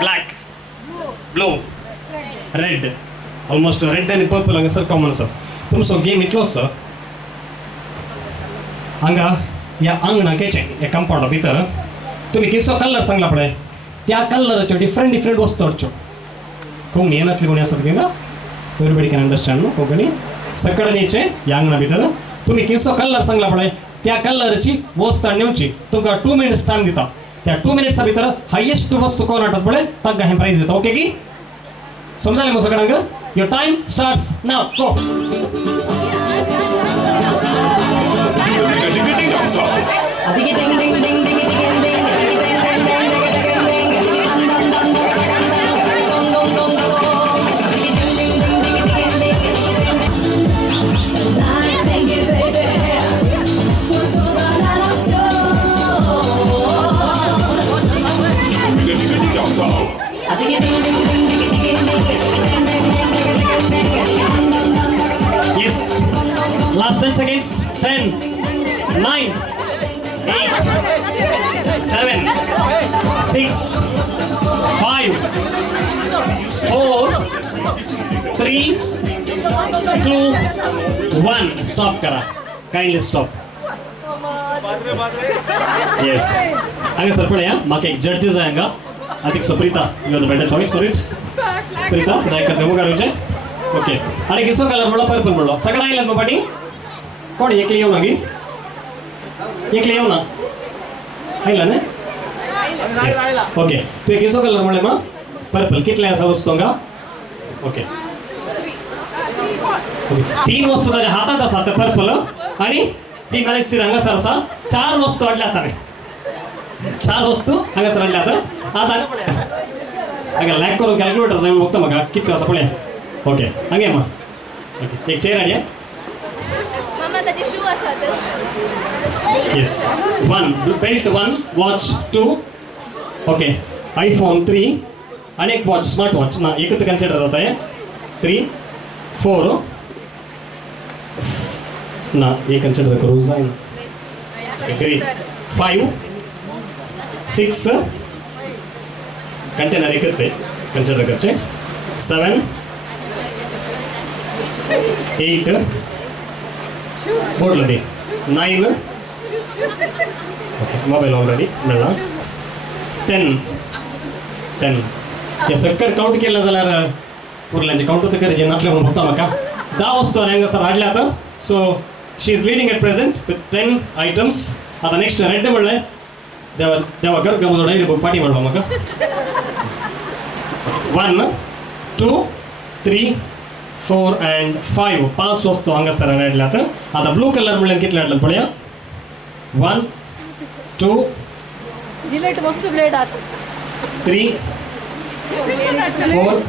Black. Blue. Red. Almost red आनी पर्पल हांगासर कॉमन आसा. तुमचो गेम इतलो आसा हांगा ह्या आंगणाकेचे ह्या कंपाउंडा भितर तुमी किसो कलर सांगला पळय त्या कलराच्यो डिफरंट डिफरंट वस्तू हाडच्यो. कोंकणी येनातली कोणी आसात गे? एवरीबडी कॅन अंडरस्टँड न्हू कोंकणी? सकयल न्हीचे ह्या आंगणा भितर तुमी किसो कलर सांगला पळय त्या कलराची वस्त हाडूंची. तुमकां 2 मिनिट्स टायम दिता. त्या 2 मिनिट्सा भितर हायेस्ट वस्तू कोण हाडटात पळय ताका हें प्रायज दिता. ओके की? समजालें मगो सगळ्यांक? Your time starts now. Go. Yes. Last 10 seconds. 10, 9, 8, 7, 6, 5, 4, 3, 2, 1. Stop करा. Kindly stop. Yes. हांगा सरपळे या. म्हाका एक जड्जीस जाय हांगा. I think so, Preeta, you have the better choice for it. Preeta, try करते हो करूँचे. Okay. आणि किसो कलर बोला? पर्पल बोला. सगळं आयलं मग पाठी? कोण एकली येऊ ना गी? एकली येऊ ना? आयलं ना? येस ओके तू केसो कलर म्हणले मग पर्पल कितले असा वस्तू हांगा ओके 3 वस्तू ताच्या हातात आसा ते पर्पल आणि ती मॅनेजर हांगासर आसा 4 वस्तू हाडल्या ताणे 4 वस्तू हांगासर हाडल्या आता हांगा लॅक करून कॅल्क्युलेटर जाऊन बघतो म्हाका कितलो आसा पळया ओके हांगे मग ओके एक चेअर हाडया मामा ताजे शू आसात Yes, 1 belt 1 watch 2 okay iPhone 3 आणि एक वॉच स्मार्ट वॉच ना एकत्र कन्सिडर जाता है 3 4 ना ये कन्सिडर करू जाईन ग्रेट 5 6 कंटेनर एकत्र कन्सिडर करचे 7 8 बोर्ड दे 9 ओके मोबाईल ऑलरेडी मेळ्ळा 10 हे सगळं काउंट केलं जाल्यार उरल्यांचे काउंट तर करचे नातले म्हणून बघता म्हाका 10 वस्तू हांगासर हाडल्या आता so she is leading at present with 10 items आता नेक्स्ट रेड म्हणलें देवा घर गमजो डायरी बूक पार्टी म्हणपा म्हाका 1 2 3 4 and 5 5 वस्तू हांगासर हाडल्या आता ब्लू कलर म्हणल्यार कितले हाडले पळया 1 2 जिलेट वस्तू ब्लेड 3 4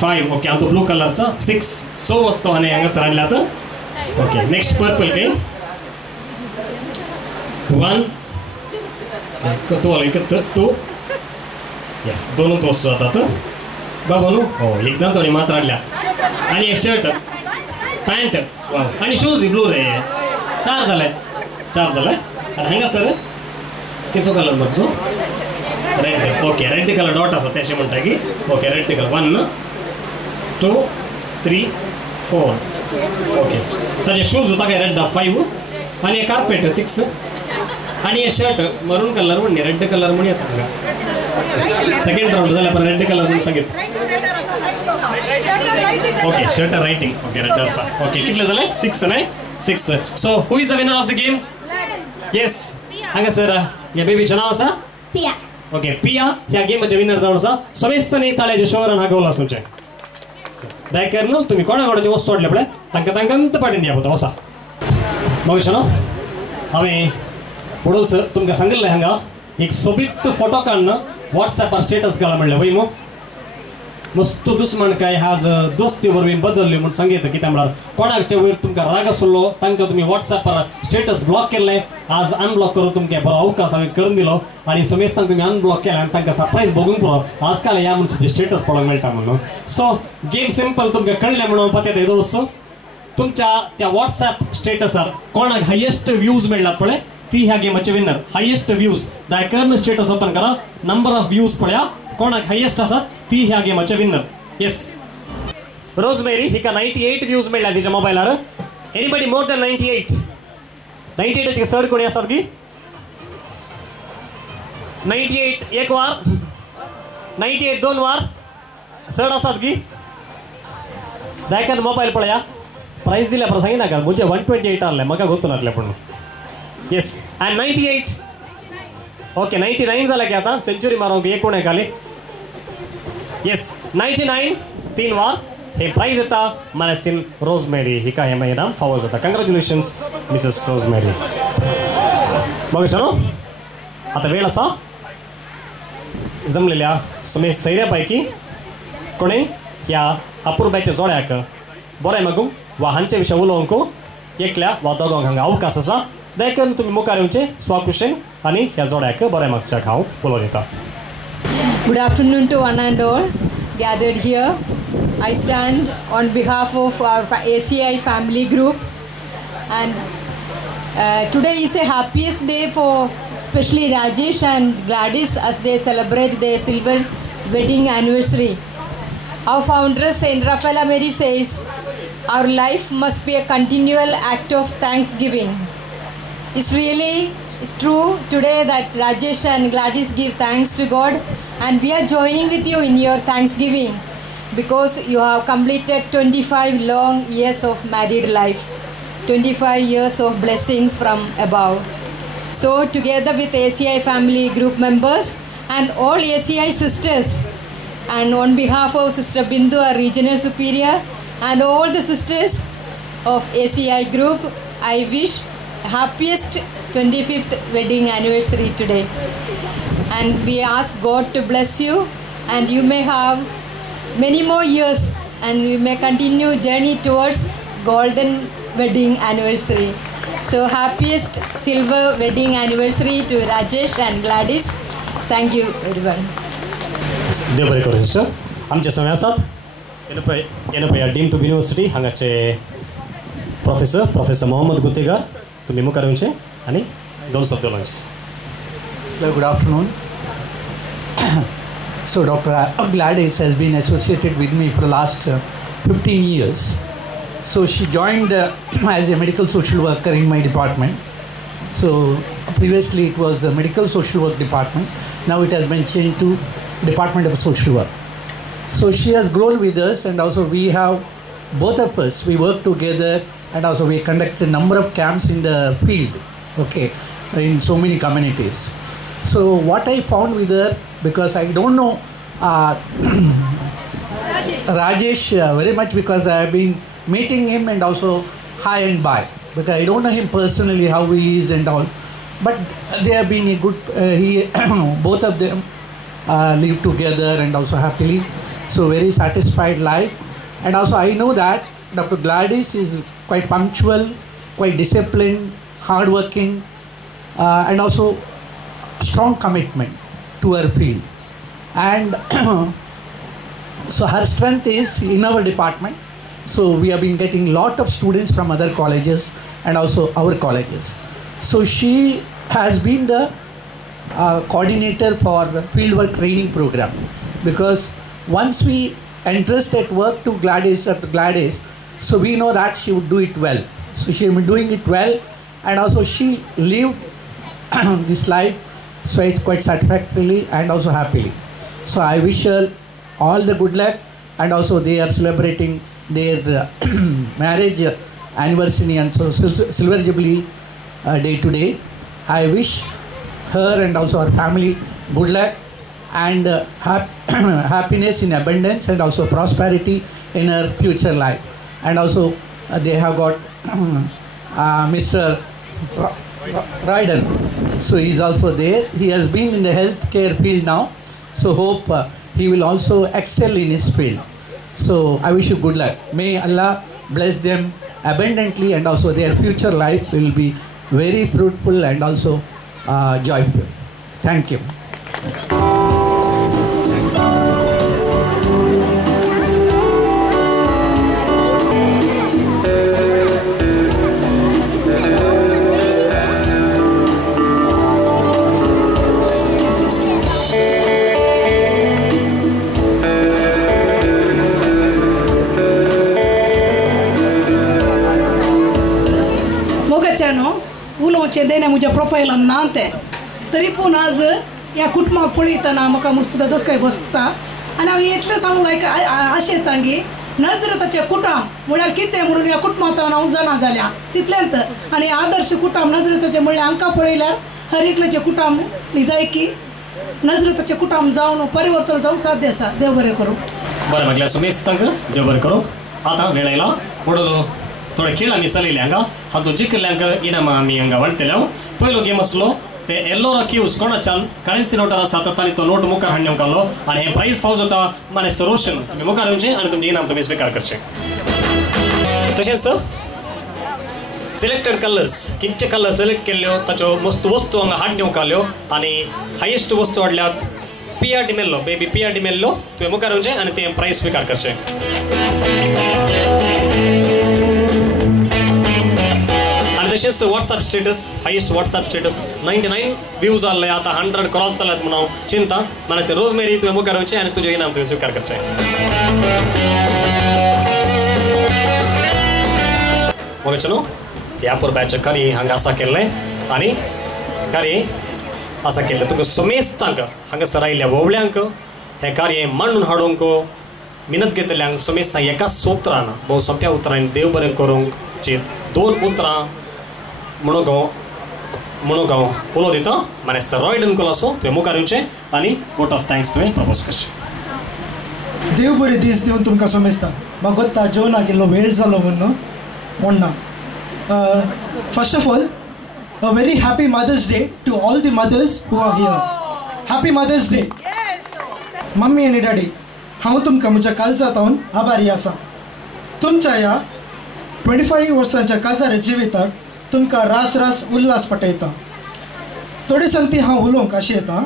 5 ओके आता ब्लू कलरचा 6 सो वस्तू हांगासर हाडल्या आता ओके नेक्स्ट पर्पल के 1 तो एकत्र 2 यस दोनच वस्तू आता बाबा नु हो एकदम थोडी मात्र हाडल्या आणि एक शर्ट पॅन्ट वाव आणि शूज ब्लू रे 4 झाले आणि हांगासर केसो कलर बघचो red okay red colour dot आसा तेशें म्हणटा की ओके रेड कलर 1 2 3 4 ओके ताजे शूज होता काय रेड 5 आणि एक कार्पेट 6 आणि हे शर्ट मरून कलर म्हणणे रेड कलर म्हणून येता हांगा सेकंड राउंड झाला पण रेड कलर म्हणून सांगितलं okay shirt writing okay red आसा ओके कितले झाले 6 नाही 6 so who is the winner of the game yes हांगा सर या बेबीचें नांव आसा पिया ओके पिया ह्या गेमाचे विनर जावन आसा समेस्तनी ताळ्याच्या शोरान हागवला आसूंचे दयकर न्हू तुमी कोणा कोणाचे वस्तू हाडले पळय तांकां तांकां पाटीन दिया पळय वसा बघूशा न्हू हांवें पडोस तुमकां सांगिल्लें हांगा एक सोबीत फोटो काडून वॉट्सॅपार स्टेटस घाला म्हणलें वय मग मस्त दुस्मणकाय आज दोस्ती वरवीं बदलली म्हणून सांगितलं कित्याक म्हळ्यार कोणाच्या वयर तुमकां राग आसलो तांकां तुमी वॉट्सॅपार स्टेटस ब्लॉक केल्लें आज अनब्लॉक करून तुमकां बरो अवकाश हांवें करून दिलो आनी समेस्तांक तुमी अनब्लॉक केलें आनी तांकां सरप्रायज बघूंक पुरो आजकाल ह्या मनशाचे स्टेटस पळोवंक मेळटा म्हणून सो गेम सिंपल तुमकां कळ्ळें म्हणून पत्ते ते दोस्त तुमच्या त्या वॉट्सॅप स्टेटसार कोणाक हायेस्ट व्ह्यूज मेळ्ळात पळय ती ह्या गेमाचे विनर हायेस्ट व्ह्यूज दायकरन स्टेटस ओपन करा नंबर ऑफ व्ह्यूज पळया कोणाक हायेस्ट आसात ती ह्या गेमाचे विनर येस रोजमेरी हिका 98 व्ह्यूज मेळ्ळा तिच्या मोबायलार एनीबडी मोर दॅन 98 ची चड कोणी आसात की 98 एक वार 98 दोन वार चड आसात की दायकन मोबाईल पळया प्राइस दिल्या पर सांगिना का म्हणजे 128 आले म्हाका गोतून आसले पण येस अँड 98 ओके 99 झाला की आता सेंचुरी मारूंक एक कोण खाली येस 99 3 वार हे प्राइज येता मॅनेसिन रोजमेरी हिका हे महिना फावज जाता कंग्रॅच्युलेशन्स मिसेस रोजमेरी बघू न्हू आता वेळ आसा जमलेल्या सुमेश सैऱ्यापैकी कोणी ह्या अपुर्ब्याच्या जोड्याक बरें मागूंक वा हांचे विशय उलोवंक एकल्या वा दोगांक हांगा अवकाश आसा दयकरून तुम्ही मुखार येवचे स्वाकुशेन आनी ह्या जोड्याक बरें मागच्याक हांव उलोवन येता Good afternoon to one and all gathered here. I stand on behalf of our ACI family group, and today is a happiest day for especially Rajesh and Gladys as they celebrate their silver wedding anniversary. Our founder Saint Rafaela Mary says, our life must be a continual act of thanksgiving. It's true today that Rajesh and Gladys give thanks to God, and we are joining with you in your thanksgiving because you have completed 25 long years of married life, 25 years of blessings from above. So together with ACI family group members and all ACI sisters, and on behalf of Sister Bindu, our regional superior, and all the sisters of ACI group, I wish happiest 25th wedding anniversary today. And we ask God to bless you, and you may have many more years, and we may continue journey towards golden wedding anniversary. So happiest silver wedding anniversary to Rajesh and Gladys. Thank you everyone. देव बरें करूं sister. आमचे समय आसात येनपय dim to university हांगाचे professor Mohammed गुतेगार तुमी मुखार येवचे आनी दोन शब्द उलोवचे. Good afternoon. So Dr. Gladys has been associated with me for the last 15 years. So she joined as a medical social worker in my department. So previously it was the medical social work department. Now it has been changed to Department of Social Work. So she has grown with us, and also we have, both of us, we work together, and also we conduct a number of camps in the field, okay, in so many communities. So what I found with her, because I don't know Rajesh very much, because I have been meeting him and also high and by, because I don't know him personally, how he is and all, but they have been a good, both of them live together and also happily, so very satisfied life. And also I know that Dr. Gladys is quite punctual, quite disciplined, hardworking, and also strong commitment to her field. And so her strength is in our department. So we have been getting lot of students from other colleges and also our colleges. So she has been the coordinator for the fieldwork training program, because once we entrust that work to Gladys, so we know that she would do it well. So she has been doing it well, and also she lived this life so it's quite satisfactorily and also happily. So I wish her all the good luck, and also they are celebrating their marriage anniversary and so Silver Jubilee day today. I wish her and also her family good luck and happiness in abundance, and also prosperity in her future life. And also they have got Mr. Ryden, so he is also there. He has been in the healthcare field now, so hope he will also excel in his field. So I wish you good luck. May Allah bless them abundantly, and also their future life will be very fruitful and also joyful. Thank you. उलोवचें देणे म्हज्या प्रोफायलान ना तें तरी पूण आज ह्या कुटुंबाक पळयतना म्हाका मस्त दोसकाय बसता. आनी हांव इतलें सांगूंक लायक अशें येता की नजरताचें कुटाम म्हळ्यार कितें म्हणून ह्या कुटुंबांत हांव जाणा जाल्या तितलेंत. आनी आदर्श कुटाम नजरताचें म्हणल्यार हांकां पळयल्यार हर एकल्याचें कुटाम जाय की नजरताचें कुटाम जावन परिवर्तन जावंक साध्य आसा. देव बरें करूं. बरें म्हटल्यार सुमेस्तांक देव बरें करूं. आतां वेळ आयला म्हणून थोडे खेळ आमी चलयले हांगा हातूंत जिखल्ल्यांक इनामां आमी हांगा वांटतले. पयलो गेम आसलो ते एल्लोरा क्यूज कोणाच्यान करन्सी नोटार आसा तांणी तो नोट मुखार हाडूंक घालो आनी हे प्रायज फावज जाता माने रोशन तुमी मुखार येवचें आनी तुमचें इनाम तुमी स्विकार करचें. तशेंच सिलेक्टेड कलर्स कितचे कलर सिलेक्ट केल्ल्यो ताच्यो मस्त वस्तू हांगा हाडूंक घाल्यो आनी हायेस्ट वस्तू हाडल्यात पिया डिमेल्लो बेबी पिया डिमेल्लो तुवें मुखार येवचें आनी तें प्रायज स्विकार करचें. तशेंच WhatsApp status highest WhatsApp status 99 views जाल्ले आतां 100 क्रॉस जाल्यात म्हणून चिंता मानसे रोजमेरी तुवें मुखार येवचें आनी तुजें इनाम तुवें स्विकार करचें. मोगेचनो ह्या पुरब्याचें करी हांगा आसा केल्लें आनी करी आसा केल्लें तुका सुमेस्तांक हांगासर आयिल्ल्या वोवळ्यांक हें कार्य मांडून हाडूंक मिनत घेतल्यांक सुमेस्तांक एका उतरान भोव सोंप्या उतरांनी देव बरें करूंक जी 2 उतरां म्हणून म्हणून हांव उलो दिता मानेस्तार रॉयडन कोलासो तुवें मुखार येवचें आनी वोट ऑफ थँक्स तुवें प्रपोज करचें. देव बरे दीस दिवन तुमकां समजता. म्हाका गोत्ता जेवणाक इल्लो वेळ जालो म्हणून म्हणना. First of all a very happy Mother's Day to all the mothers who are here. Happy Mother's Day. Mummy आणि डॅडी, हांव तुमकां म्हज्या काळजांतल्यान आभारी आसा. तुमच्या ह्या 25 वर्सांच्या काजार जिविताक तुमकां रास रास उल्हास पटयता. थोडी संगती हांव उलोवंक अशी येता.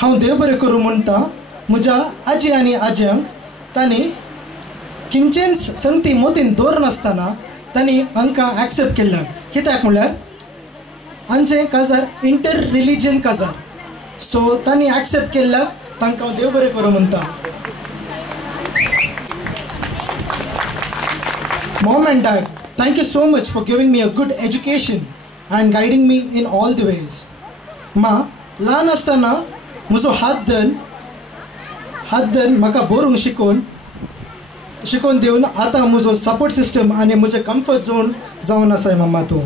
हांव देव बरें करूं म्हणटा म्हज्या आजी आनी आज्यांक तांणी किंचेंच संगती मोतीन दवरनासतना तांणी हांकां एक्सेप्ट केल्यार. कित्याक म्हणल्यार आमचें काजार इंटर रिलिजन काजार, सो तांणी एक्सेप्ट केल्याक तांकां देव बरें करूं म्हणटा. Mom and Dad, thank you so much for giving me a good education and guiding me in all the ways. मां ल्हान आसतना म्हजो हात धरून म्हाका बरोवंक शिकोवन दिवन आतां म्हजो सपोर्ट सिस्टम आनी म्हजें कम्फर्ट झोन जावन आसा मम्मा तूं.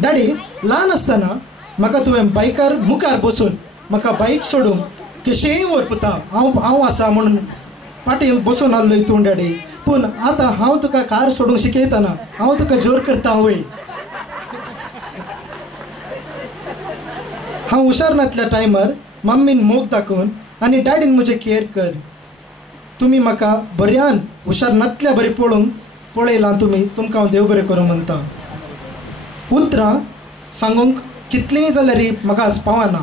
डॅडी, ल्हान आसतना म्हाका तुवें बायकार मुखार बसून म्हाका बायक सोडूंक कशेंय व्हरपता हांव आसा म्हणून पाटीन बसून आसलोय तूं डॅडी. पूण आतां हांव तुका कार सोडूंक शिकयतना हांव तुका जोर करता वय. हांव हुशार नासल्या टायमार मम्मीन मोग दाखोवन आनी डॅडीन म्हजें केअर कर. तुमी म्हाका बऱ्यान हुशार नासल्या बरी पळयलां तुमकां हांव देव बरें करूं म्हणटा. उतरां सांगूंक कितलींय जाल्यार म्हाका आज पावना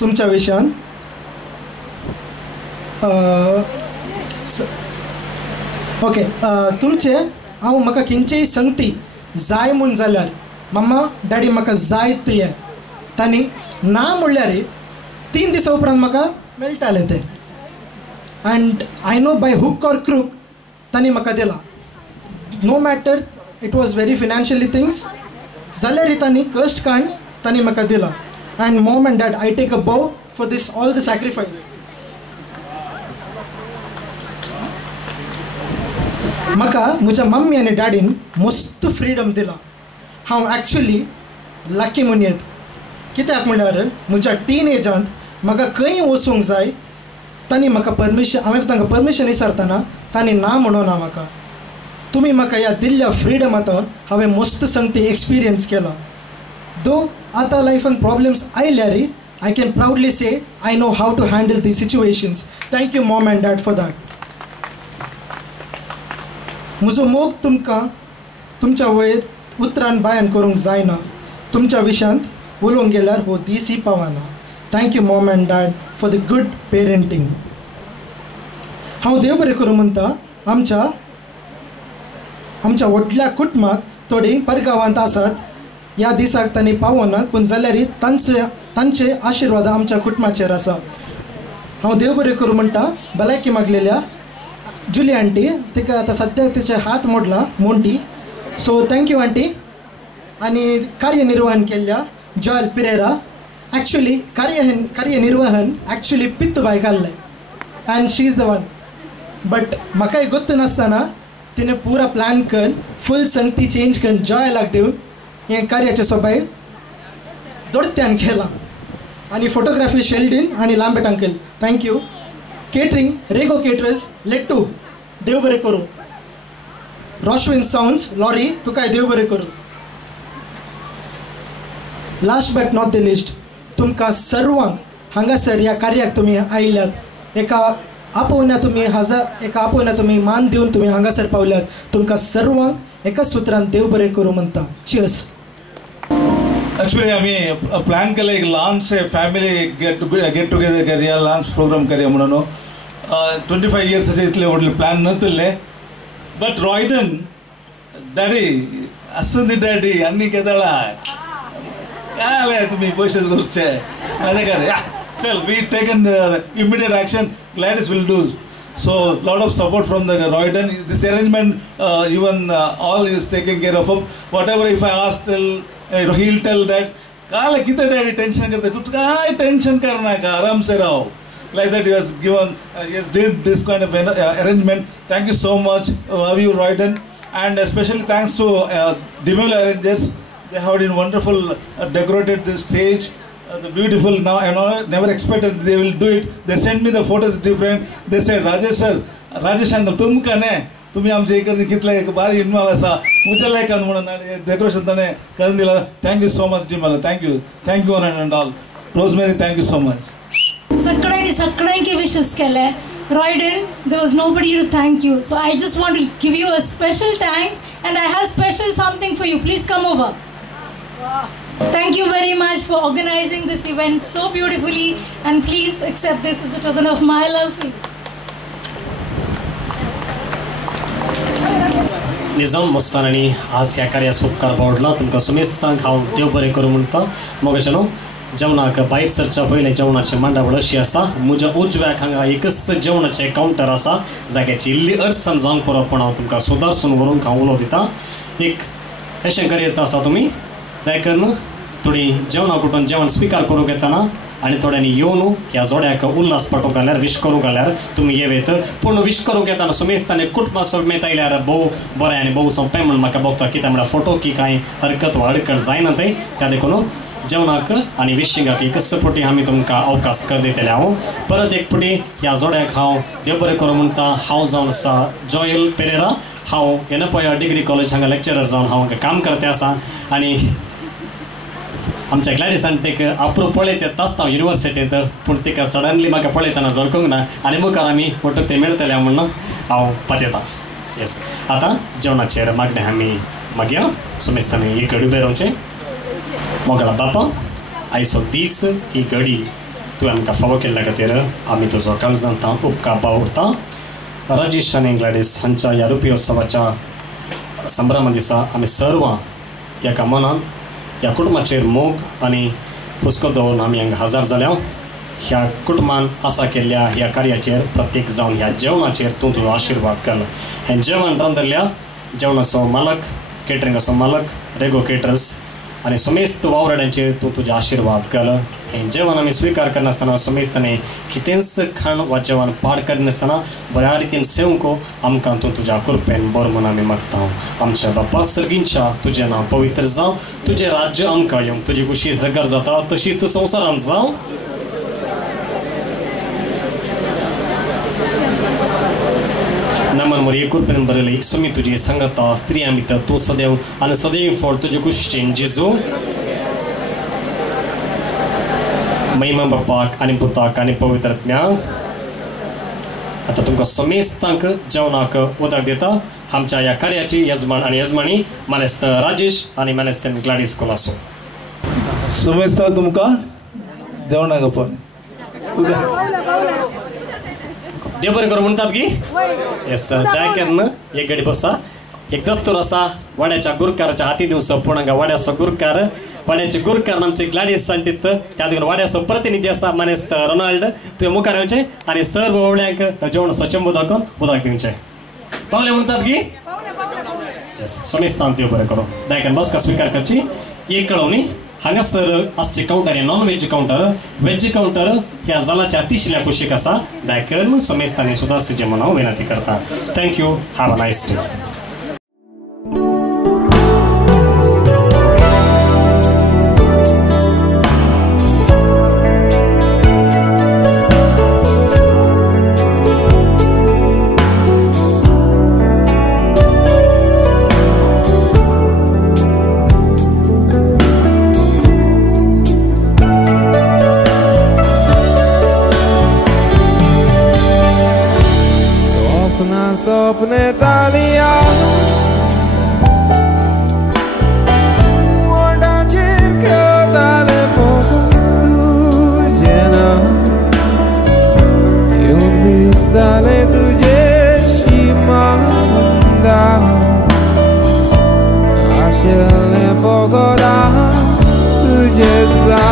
तुमच्या विशयान. ओके, तुमचे हांव म्हाका खंयचेय संगती जाय म्हूण जाल्यार मम्मा डॅडी म्हाका जाय तें तांणी ना म्हणल्यार 3 दिसां उपरांत म्हाका मेळटालें तें. And I know by hook or crook तांणी म्हाका दिलां. No matter it was very financially things जाल्यार तांणी कश्ट काडून तांणी म्हाका दिलां. And mom and dad, I take a bow for this all the sacrifice. म्हाका म्हज्या मम्मी आनी डॅडीन मस्त फ्रिडम दिला. हांव एक्चुली लकी म्हणयत. कित्याक म्हणल्यार म्हज्या टीनेजांत म्हाका खंय वचूंक जाय तांणी म्हाका परमिशन, हांवें तांकां परमिशन विचारतना तांणी ना म्हणूना म्हाका. तुमी म्हाका ह्या दिल्ल्या फ्रिडमांतल्यान हांवें मस्त संगती एक्सपिरियन्स केला. दो आतां लायफान प्रॉब्लेम्स आयल्यार I can proudly say I know how to handle the situations. Thank you mom and dad for that. म्हजो मोग तुमकां तुमच्या वयत उतरान बायान करूंक जायना. तुमच्या विशयांत उलोवंक गेल्यार हो दीस ही पावना. Thank you mom and dad for the good parenting. हांव देव बरें करूं म्हणटा आमच्या व्हडल्या कुटुंबाक थोडी परगांवांत आसात. ह्या दिसाक तांणी पावनात पूण जाल्यार तांचे आशिर्वाद आमच्या कुटुंबाचेर आसा. हांव देव बरें करूं म्हणटा भलायकी मागलेल्या जुली आंटी, तिका आतां सद्याक तिचे हात मोडला मोंटी, सो थँक्यू आंटी. आनी कार्यनिर्वहन केल्ल्या जॉयल पिरेरा. एक्चुली कार्यनिर्वहन एक्चुली पित्त बायक आहलें and she is the one. But म्हाकाय गोत्त नासतना तिणें पुरा प्लॅन करून फूल संगती चेंज करून जॉयलाक दिवन हें कार्याचें सोबाय दोडत्यान केलां. आनी फोटोग्राफी शेल्डीन आनी लांबेट अंकल, थँक्यू. केटरिंग रेगो केटरर्स लेट्टू, देव बरें करूं. रॉशविन साउंड्स लॉरी, तुकाय देव बरें करूं. Last but not the list, तुमकां सर्वांक हांगासर ह्या कार्याक तुमी आयल्यात. एका आपोवण्या तुमी मान दिवन तुमी हांगासर पावल्यात. तुमकां सर्वांक एकाच सुत्रान देव बरें करूं म्हणटा. चियर्स. एक्चुअली आम्ही प्लॅन केलं एक लहानसे फॅमिली गेट टुगेदर करूया, लहान प्रोग्राम करूया म्हणून. 25 इयर्साचे इतले व्हडले प्लॅन नसले. बट रॉयडन डॅडी आसूं दी डॅडी आनी केदाळा काय आले तुम्ही पयशे घरचे माझ्या घरा. चल we taken immediate action. Gladys will do. So lot of support from the Royden. This arrangement even all is taken care of. Whatever if I ask he'll tell that काल किती डॅडी टेन्शन करते तू काय tension कर नाका आराम से राहो. Like that he has given he has did this kind of arrangement. Thank you so much. Love you Royden, and especially thanks to Dimula Arrangers. They have been wonderful, decorated the stage, the beautiful. Now I never expected they will do it. They sent me the photos different. They said, Rajesh sir, Rajesh uncle, tum kane. तुम्ही आमच्या इकडे कितला एक बारी involve असा मुझे लायक म्हणून decoration ताणे करून दिला. थँक्यू सो मच टीम मला. Thank you one and all. Rosemary thank you so much. सगळ्यांकी विशेस केले. Royden, there was nobody to thank you, so I just want to give you a special thanks, and I have special something for you. Please come over. Thank you very much for organizing this event so beautifully, and please accept this as a token of my love for you. Nizam मस्तानी आज ह्या कार्यास उपकार पावडला. तुमकां सुमेस्तांक हांव देव बरें करूं म्हणटा. मोगेचनो जेवणाक भायर सरच्या पयलें जेवणाचें मांडावळ अशी आसा. म्हज्या उजव्याक हांगा एकच जेवणाचें कावंटर आसा जाग्याची इल्ली अडचण जावंक पुरो, पूण हांव तुमकां सुदारसून व्हरूंक हांव उलो दिता. एक अशें गरजेचं आसा तुमी देखून थोडी जेवणा कुटून जेवण स्विकार करूंक येतना आनी थोड्यांनी येवन ह्या जोड्याक उल्हास पाठोवंक घाल्यार विश करूंक घाल्यार तुमी येवेत. पूण विश करूंक येतना सुमेस्तानी कुटुंबा समेत आयल्यार भोव बरें आनी भोव सोंपें म्हण म्हाका भोगता. कित्याक म्हळ्यार फोटो की कांय हरकत वा अडकळ जायना ते. त्या देखून जेवणाक आनी विशींगाक एकच फावटी आमी तुमकां अवकाश कर दितले. हांव परत एक फावटी ह्या जोड्याक हांव देव बरें करूं म्हणटा. हांव जावन आसा जोयल पेरेरा. हांव येनपया डिग्री कॉलेज हांगा लेक्चरर जावन हांव काम करते आसा. आनी आमच्या ग्लॅडिसान तेक अप्रूव पळयत येता आसता युनिवर्सिटींत, पूण तिका सडनली म्हाका पळयतना जळकूंक ना आनी मुखार आमी फोटो ते मेळटले म्हणून हांव पातयतां. येस, आतां जेवणाचेर मागणें आमी मागया. सुमेस्तानी ही घडी उबें रावचें. मोगला बापा, आयचो दीस ही घडी तुवें आमकां फावो केल्ल्या खातीर आमी तुजो काळजांत उपकार बावडटा. राजेश आनी ग्लॅडीस हांच्या ह्या रुपयोत्सवाच्या संभ्रमा दिसा आमी सर्व एका मनान ह्या कुटुंबाचेर मोग आनी हुस्को दवरून आमी हांगा हजर जाल्या. ह्या कुटुंबान आसा केल्ल्या ह्या कार्याचेर प्रत्येक जावन ह्या जेवणाचेर तूं तुजो आशिर्वाद कर. हें जेवण रांदिल्ल्या जेवणाचो मालक, केटरिंगाचो मालक, रेगो केटर्स आनी सुमेस्त वावराड्यांचेर तूं तुजे आशिर्वाद कर. हें जेवण आमी स्विकार करनासतना सुमेस्तानी कितेंच खाण वा जेवण पाड करिनासतना बऱ्या रितीन सेवंक आमकां तूं तुज्या कृपेन बर म्हूण आमी मागता. आमच्या बापा सर्गींच्या तुजें नांव पवित्र जावं. तुजें राज्य आमकां येवं. तुजी खुशी जगार जाता तशीच संवसारांत जावं. नमन मोरी कृपेन बरयली सुमी तुजी संगता स्त्रियां भितर तूं सदैव आनी सदैव फळ तुजे कुशीचें जेजू. महिमा बापाक आनी पुताक आनी पवित्रात्म्याक. आतां तुमकां सुमेस्तांक जेवणाक उदक दिता. आमच्या ह्या कार्याची यजमान आनी यजमानी मानेस्त राजेश आनी मानेस्तान ग्लॅडीस कोलासो. सुमेस्तांक तुमकां जेवणाक पण देव बरें करूं म्हणटात की. येस, त्या केन्ना एक घडी बसा. एक दस्तूर आसा वाड्याच्या गुरकाराच्या हाती दिवचो. पूण हांगा वाड्याचो गुरकार, वाड्याचे गुरकार आमचे ग्लॅडीस सांटित. त्या देखून वाड्याचो प्रतिनिधी आसा मानेस्त रोनाल्ड. तुवें मुखार येवचें आनी सर्व वळ्यांक जेवणाचो चंबो दाखोवन उदक दिवचें. पावले म्हणटात की. येस, सुमेस्तांक देव बरें करूं. दायकान बसका स्विकार करची. एक कळवणी हांगासर आसचे कावंटर हे non veg counter. Veg counter ह्या जालाच्या तिसऱ्या कुशीक आसा. दायकन सुमेस्तानी सुदारचे म्हणून हांव विनंती करता. Thank you. Have a nice day. Sopne talia Guarda cerca dalle fuoco tujena E un distale tuje shimanda Ashele fuoco da tuje za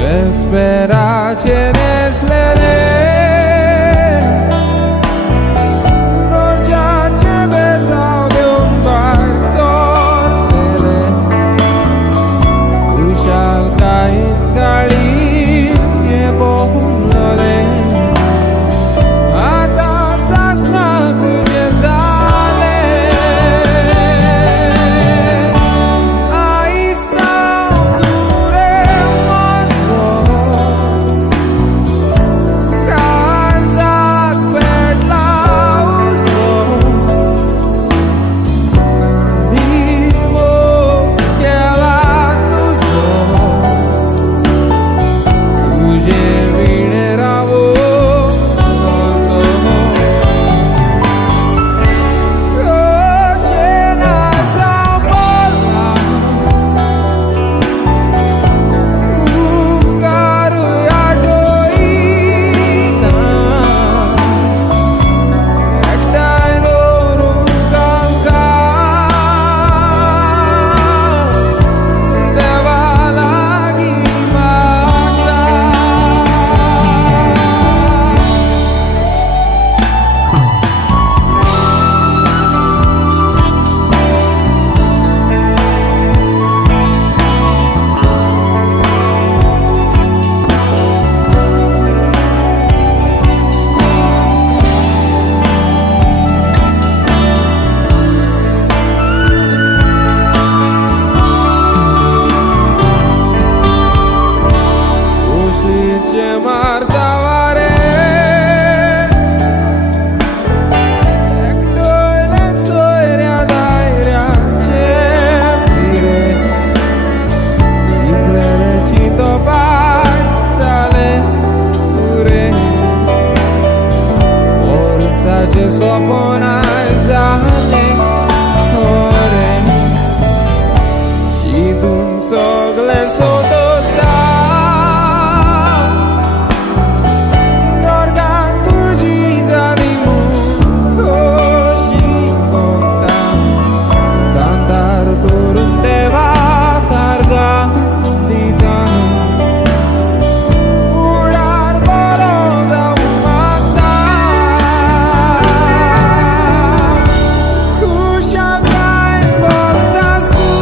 Resperace neslene हातून सगळें सोदोस्ता नरकांत तुजी जाली म्हूण कशी भोगता कांतार करून देवाक आर्गां दिता फुडार बरो जावंक मागता खुशालकायेन भोगता सूख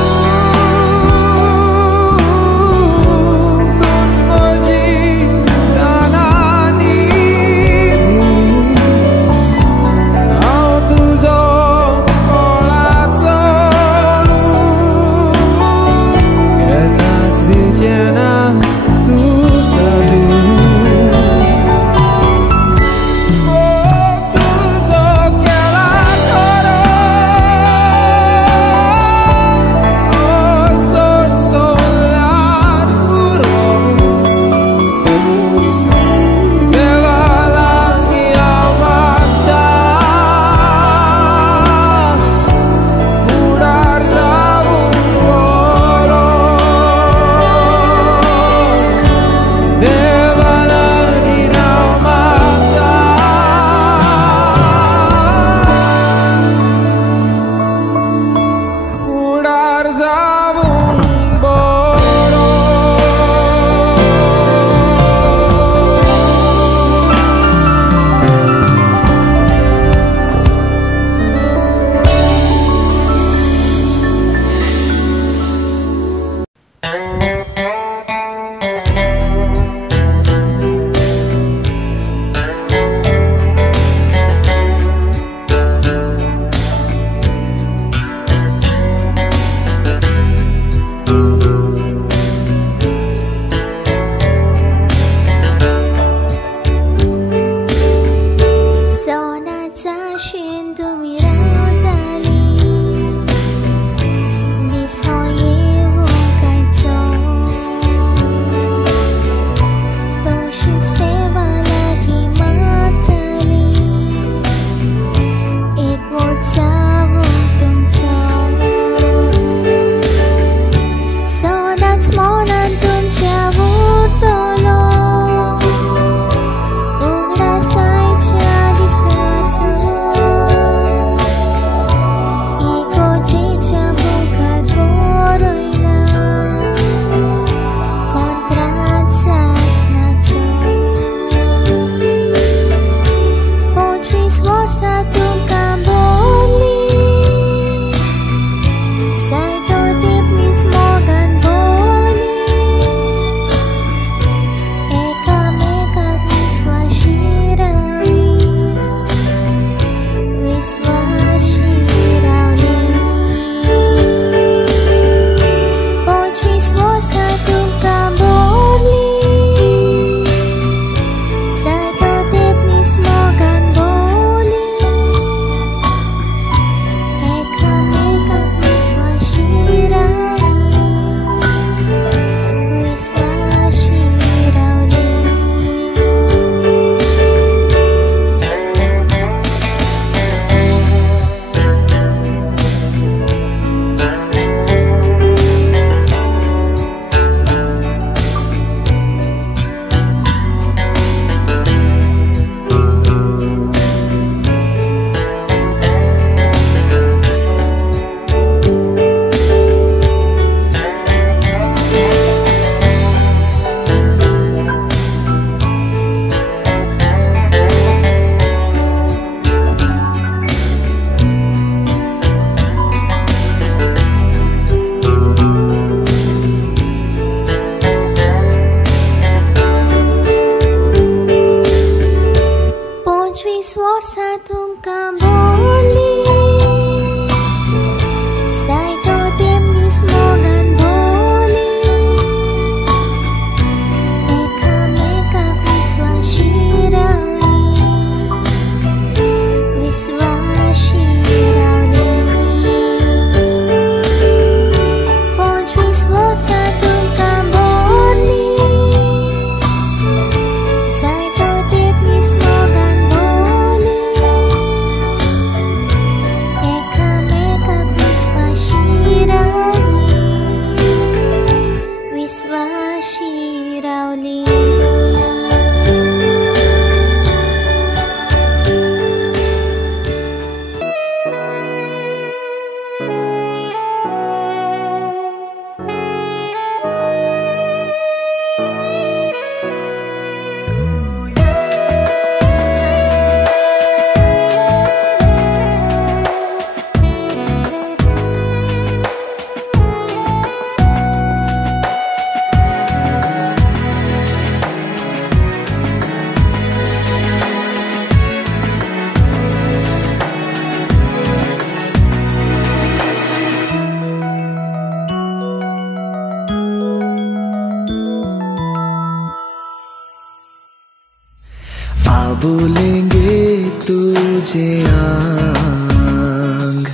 तुझे आंग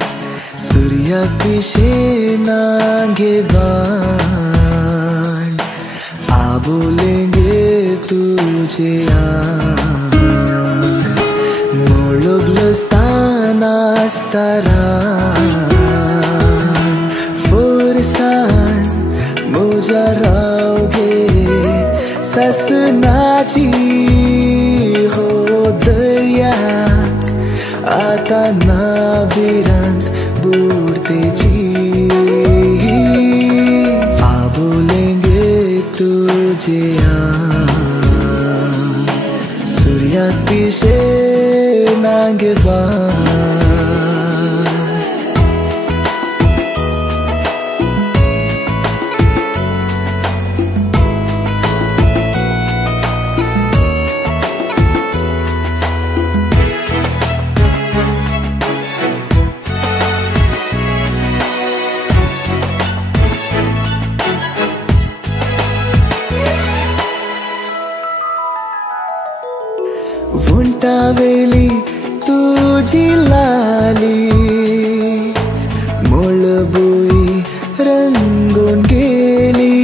सूर्या दिशेना घेबाण आबोलेंगे तुझे आंग मोळगलस्ताना आसताना फोर्सान म्हज्या रावगे ससनाची हो दर्याक आता नाबिरांत बुडतेची आबोलेंगे तुझे आंग सूर्या दिशेना घेबाण वंटावेली तुझी लाली मोळबुई रंगून गेली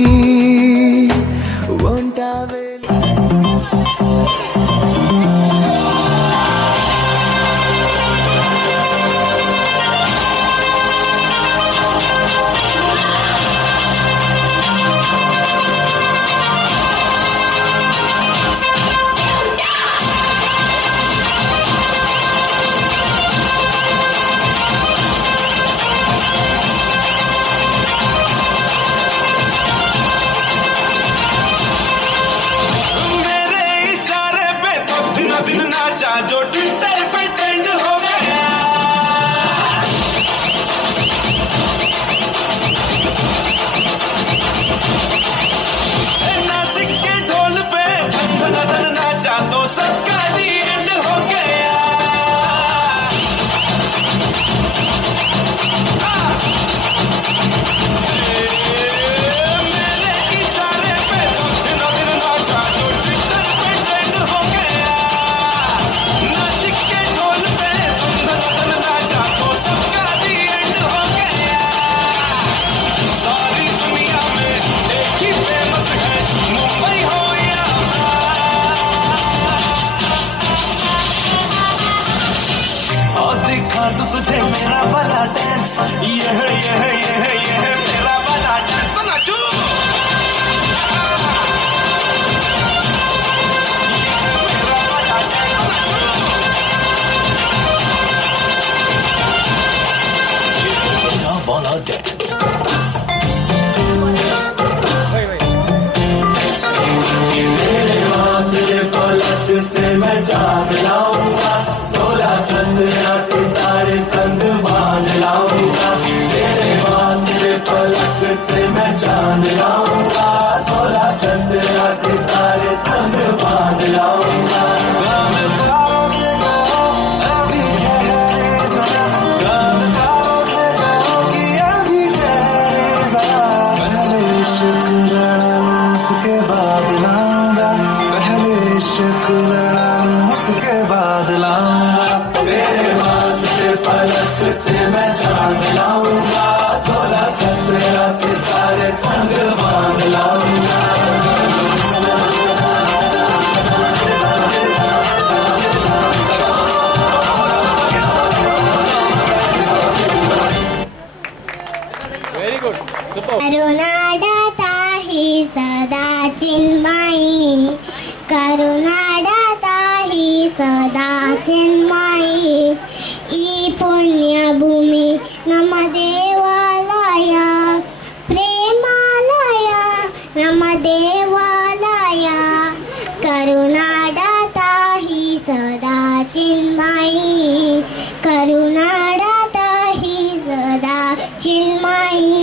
तुझे मेरा वाला डांस ये है मेरा वाला डांस तो नाचो मेरा वाला डांस मेरे वास्ते पलक से मैं चांद लाऊंगा 16-17 सितारे संग बांध लाऊंगा तेरे वास्ते पलक से मैं चांद लाऊंगा 16-17 सितारे संग बांध लाऊंगा पहले शुक्राना उसके बाद लाऊंगा पहले शुक्राना उसके बाद लाऊंगा तेरे वास्ते पलक से मैं चांद लाऊंगा 16-17 सितारे संग बांध लाऊंगा करुणादाता ही सदा चिन्मयी करुणादाता ही सदा चिन्मयी ई पुण्यभूमी नम देवालय प्रेमालय नम देवालय करुणादाता ही सदा चिन्मयी करुणादाता ही सदा चिन्मयी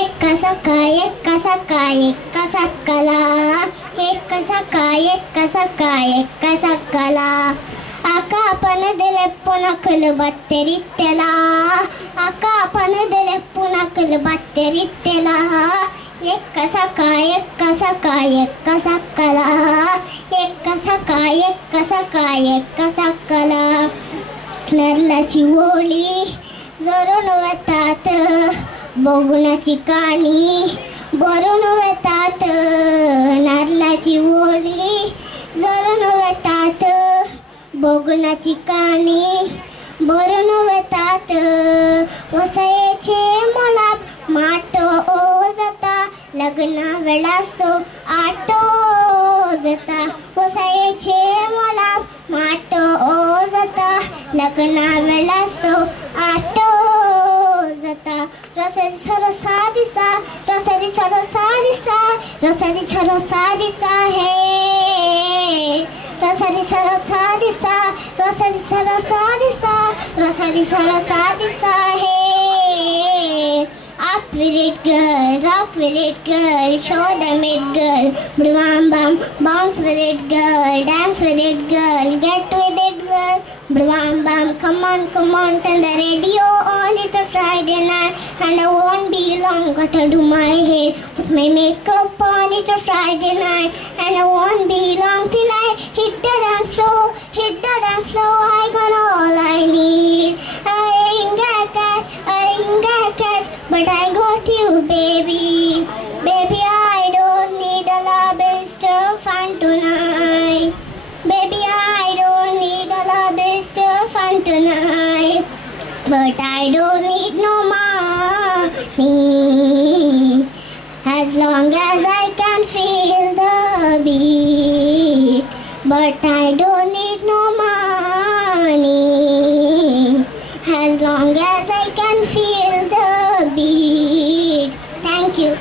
एक सकला आकापन दिले पुन्हा कल बत्तेरित्तेला आकापन दिले पुन्हा कल बत्तेरित्तेला Ekka saka sakala. Ekka sakala. नरलाची ओळी जरून वतात बघुनाची कानी बरून वतात नारळाची ओळी जरून वतात बघुनाची कानी बरून वतात वसयेचे मोलाप माटो जाता लग्ना वेळासो आटो जाता वसयेचे मोलाप माटो जाता लग्ना वेळासो आटो जाता रसादी सरसा दिसा हे रसादी सरसा दिसा हे Up with it girl, show them it girl, bam bam, bounce with it girl, dance with it girl, get with it girl, bam bam, come on, turn the radio on, it's a Friday night, and I won't be long, gotta do my hair, put my makeup on, it's a Friday night, and I won't be long till I hit the dance floor, I got all I need, I ain't got cash, but I got you, baby. Baby, I don't need a lot of fun tonight. Baby, I don't need a lot of fun tonight. But I don't need no money. As long as I can feel the beat. But I don't need no money. As long as I can feel the beat. Thank you.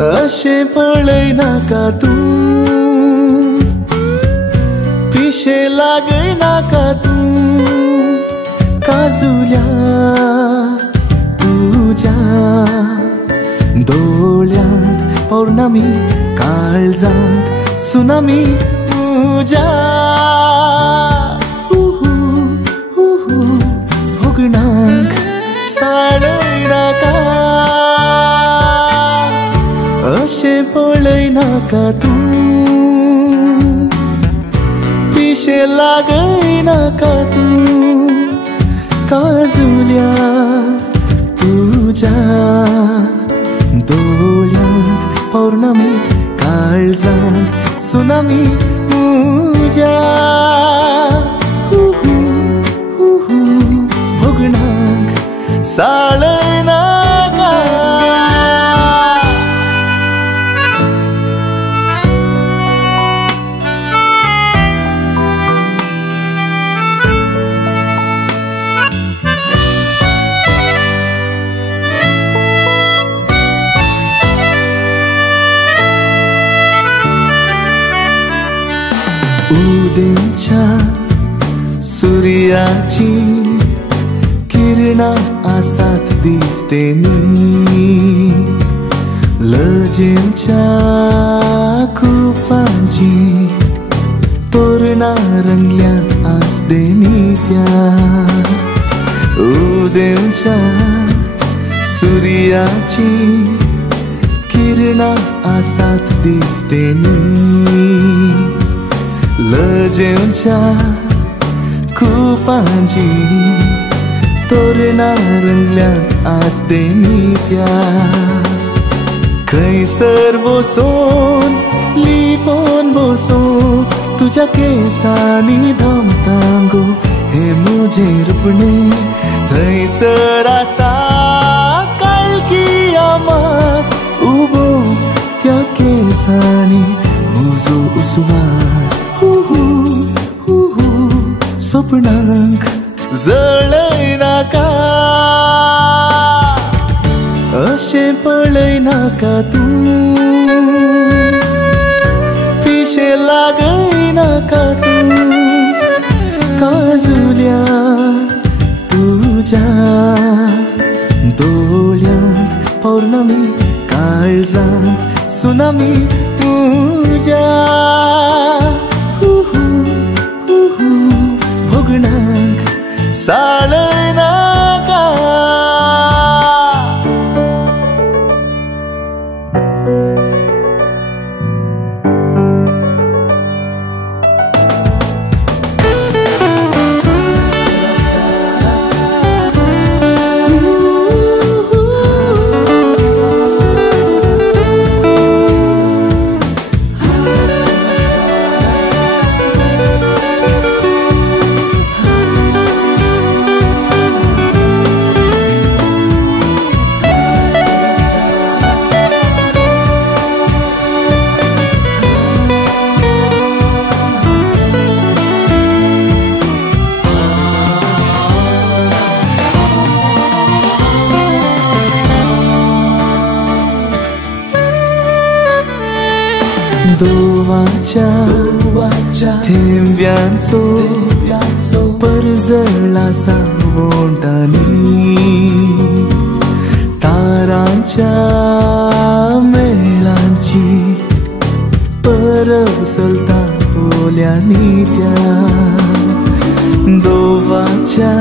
अशे पळय नाका तूं पिशे लागय नाका तूं काजुल्या तुज्या दोळ्यांत पौर्णमी काळजांत सुनामी तुज्या भोगणांक साळय नाका अशे पळय नाका तूं पिशे लागय नाका तूं काजुल्या तुज्या दोळ्यांत पौर्णमी काळजांत सुनामी तुज्या भोगणांक साळय नाका उदेंच्या सूर्याची किरणां आसात दिसतेनी लजेंच्या कुपांची तोरणां रंगल्यान आसतेनी त्या उदेंच्या सूर्याची किरणां आसात दिसतेनी लजेंच्या कुपांची तोरणां रंगल्यात आसतेनी त्या खंयसर बसून लिपोन बसो तुज्या केसांनी धांवता गो हे मुजे रुपणे थंयसर आसा काळकी आमास उबो त्या केसांनी म्हजो उस्वास स्वप्नांक जळय नाका अशे अशें पळय नाका तूं पिशे लागय नाका तूं काजुल्या तुज्या दोळ्यांत पौर्णमी काळजांत सुनामी तुज्या भोगणांक साळय नाका दोवाच्या थेंब्यांचो परजळा सावंतांनी तारांच्या मेळांची परब चलता पोल्यांनी त्या दोवाच्या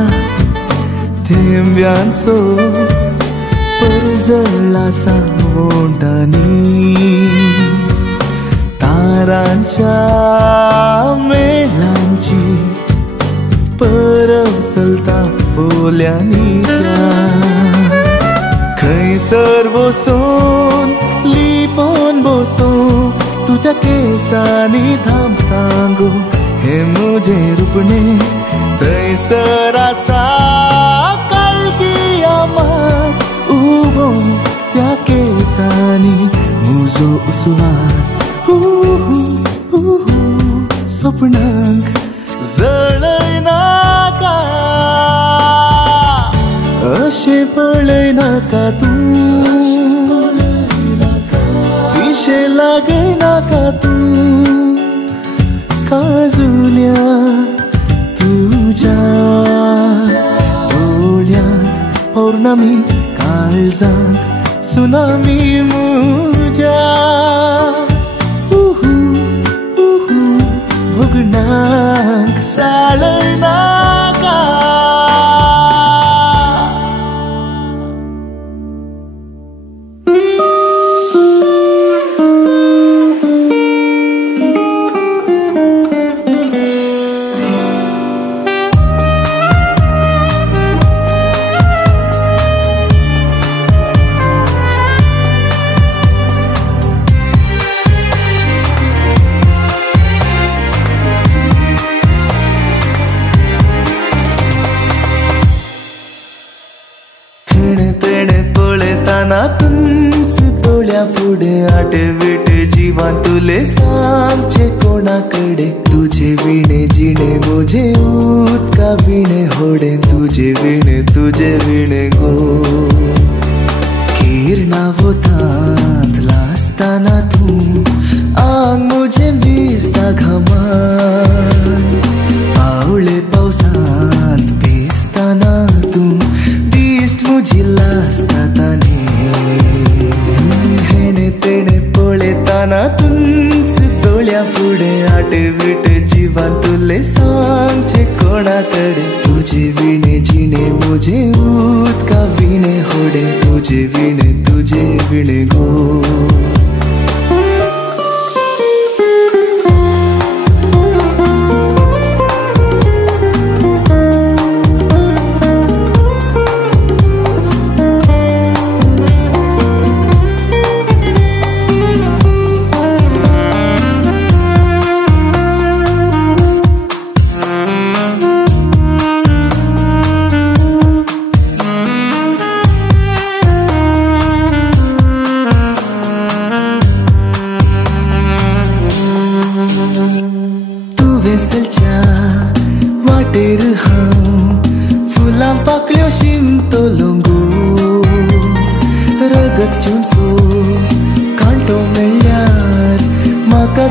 थेंब्यांचो परजळा सावंतांनी तारांच्या मेळांची परब चलता पोल्यांनी त्या खंयसर बसून लिपोन बसो तुझ्या केसांनी थांबता गो हे मुजे रुपणे थंयसर आसा काळकी मास उबो त्या केसांनी मुजो उस्वास स्वप्नांक जळय नाका अशें पळय नाका तूं पिशे लागय नाका तूं काजुल्या तुज्या दोळ्यांत पौर्णमी काळजांत सुनामी मुज्या भोगणांक साळय नाका तुंच तोळ्या फुडें आटे वेटे जिवान तुले सांगचे कोणाकडे तुझे विणे जिणे मुझे उदका विणे होडे तुझे विणे गो किरणा वोतांत लासताना तूं आंग मुझे भिजता घामान पावळे पावसांत भिजताना तूं दिश्ट मुझी लासता ताने हेणे तेणे पळयताना तुंच दोळ्या फुडें आटे विटे जिवान तुले सांगचे कोणाकडे तुझे विणे जिणे मुझे उदका विणे होडे तुझे विणे गो वाटेर हांव फुलां पाकळ्यो शिंपतलो गो रग वगत चिंचो कांटो मेळ्ळ्यार म्हाका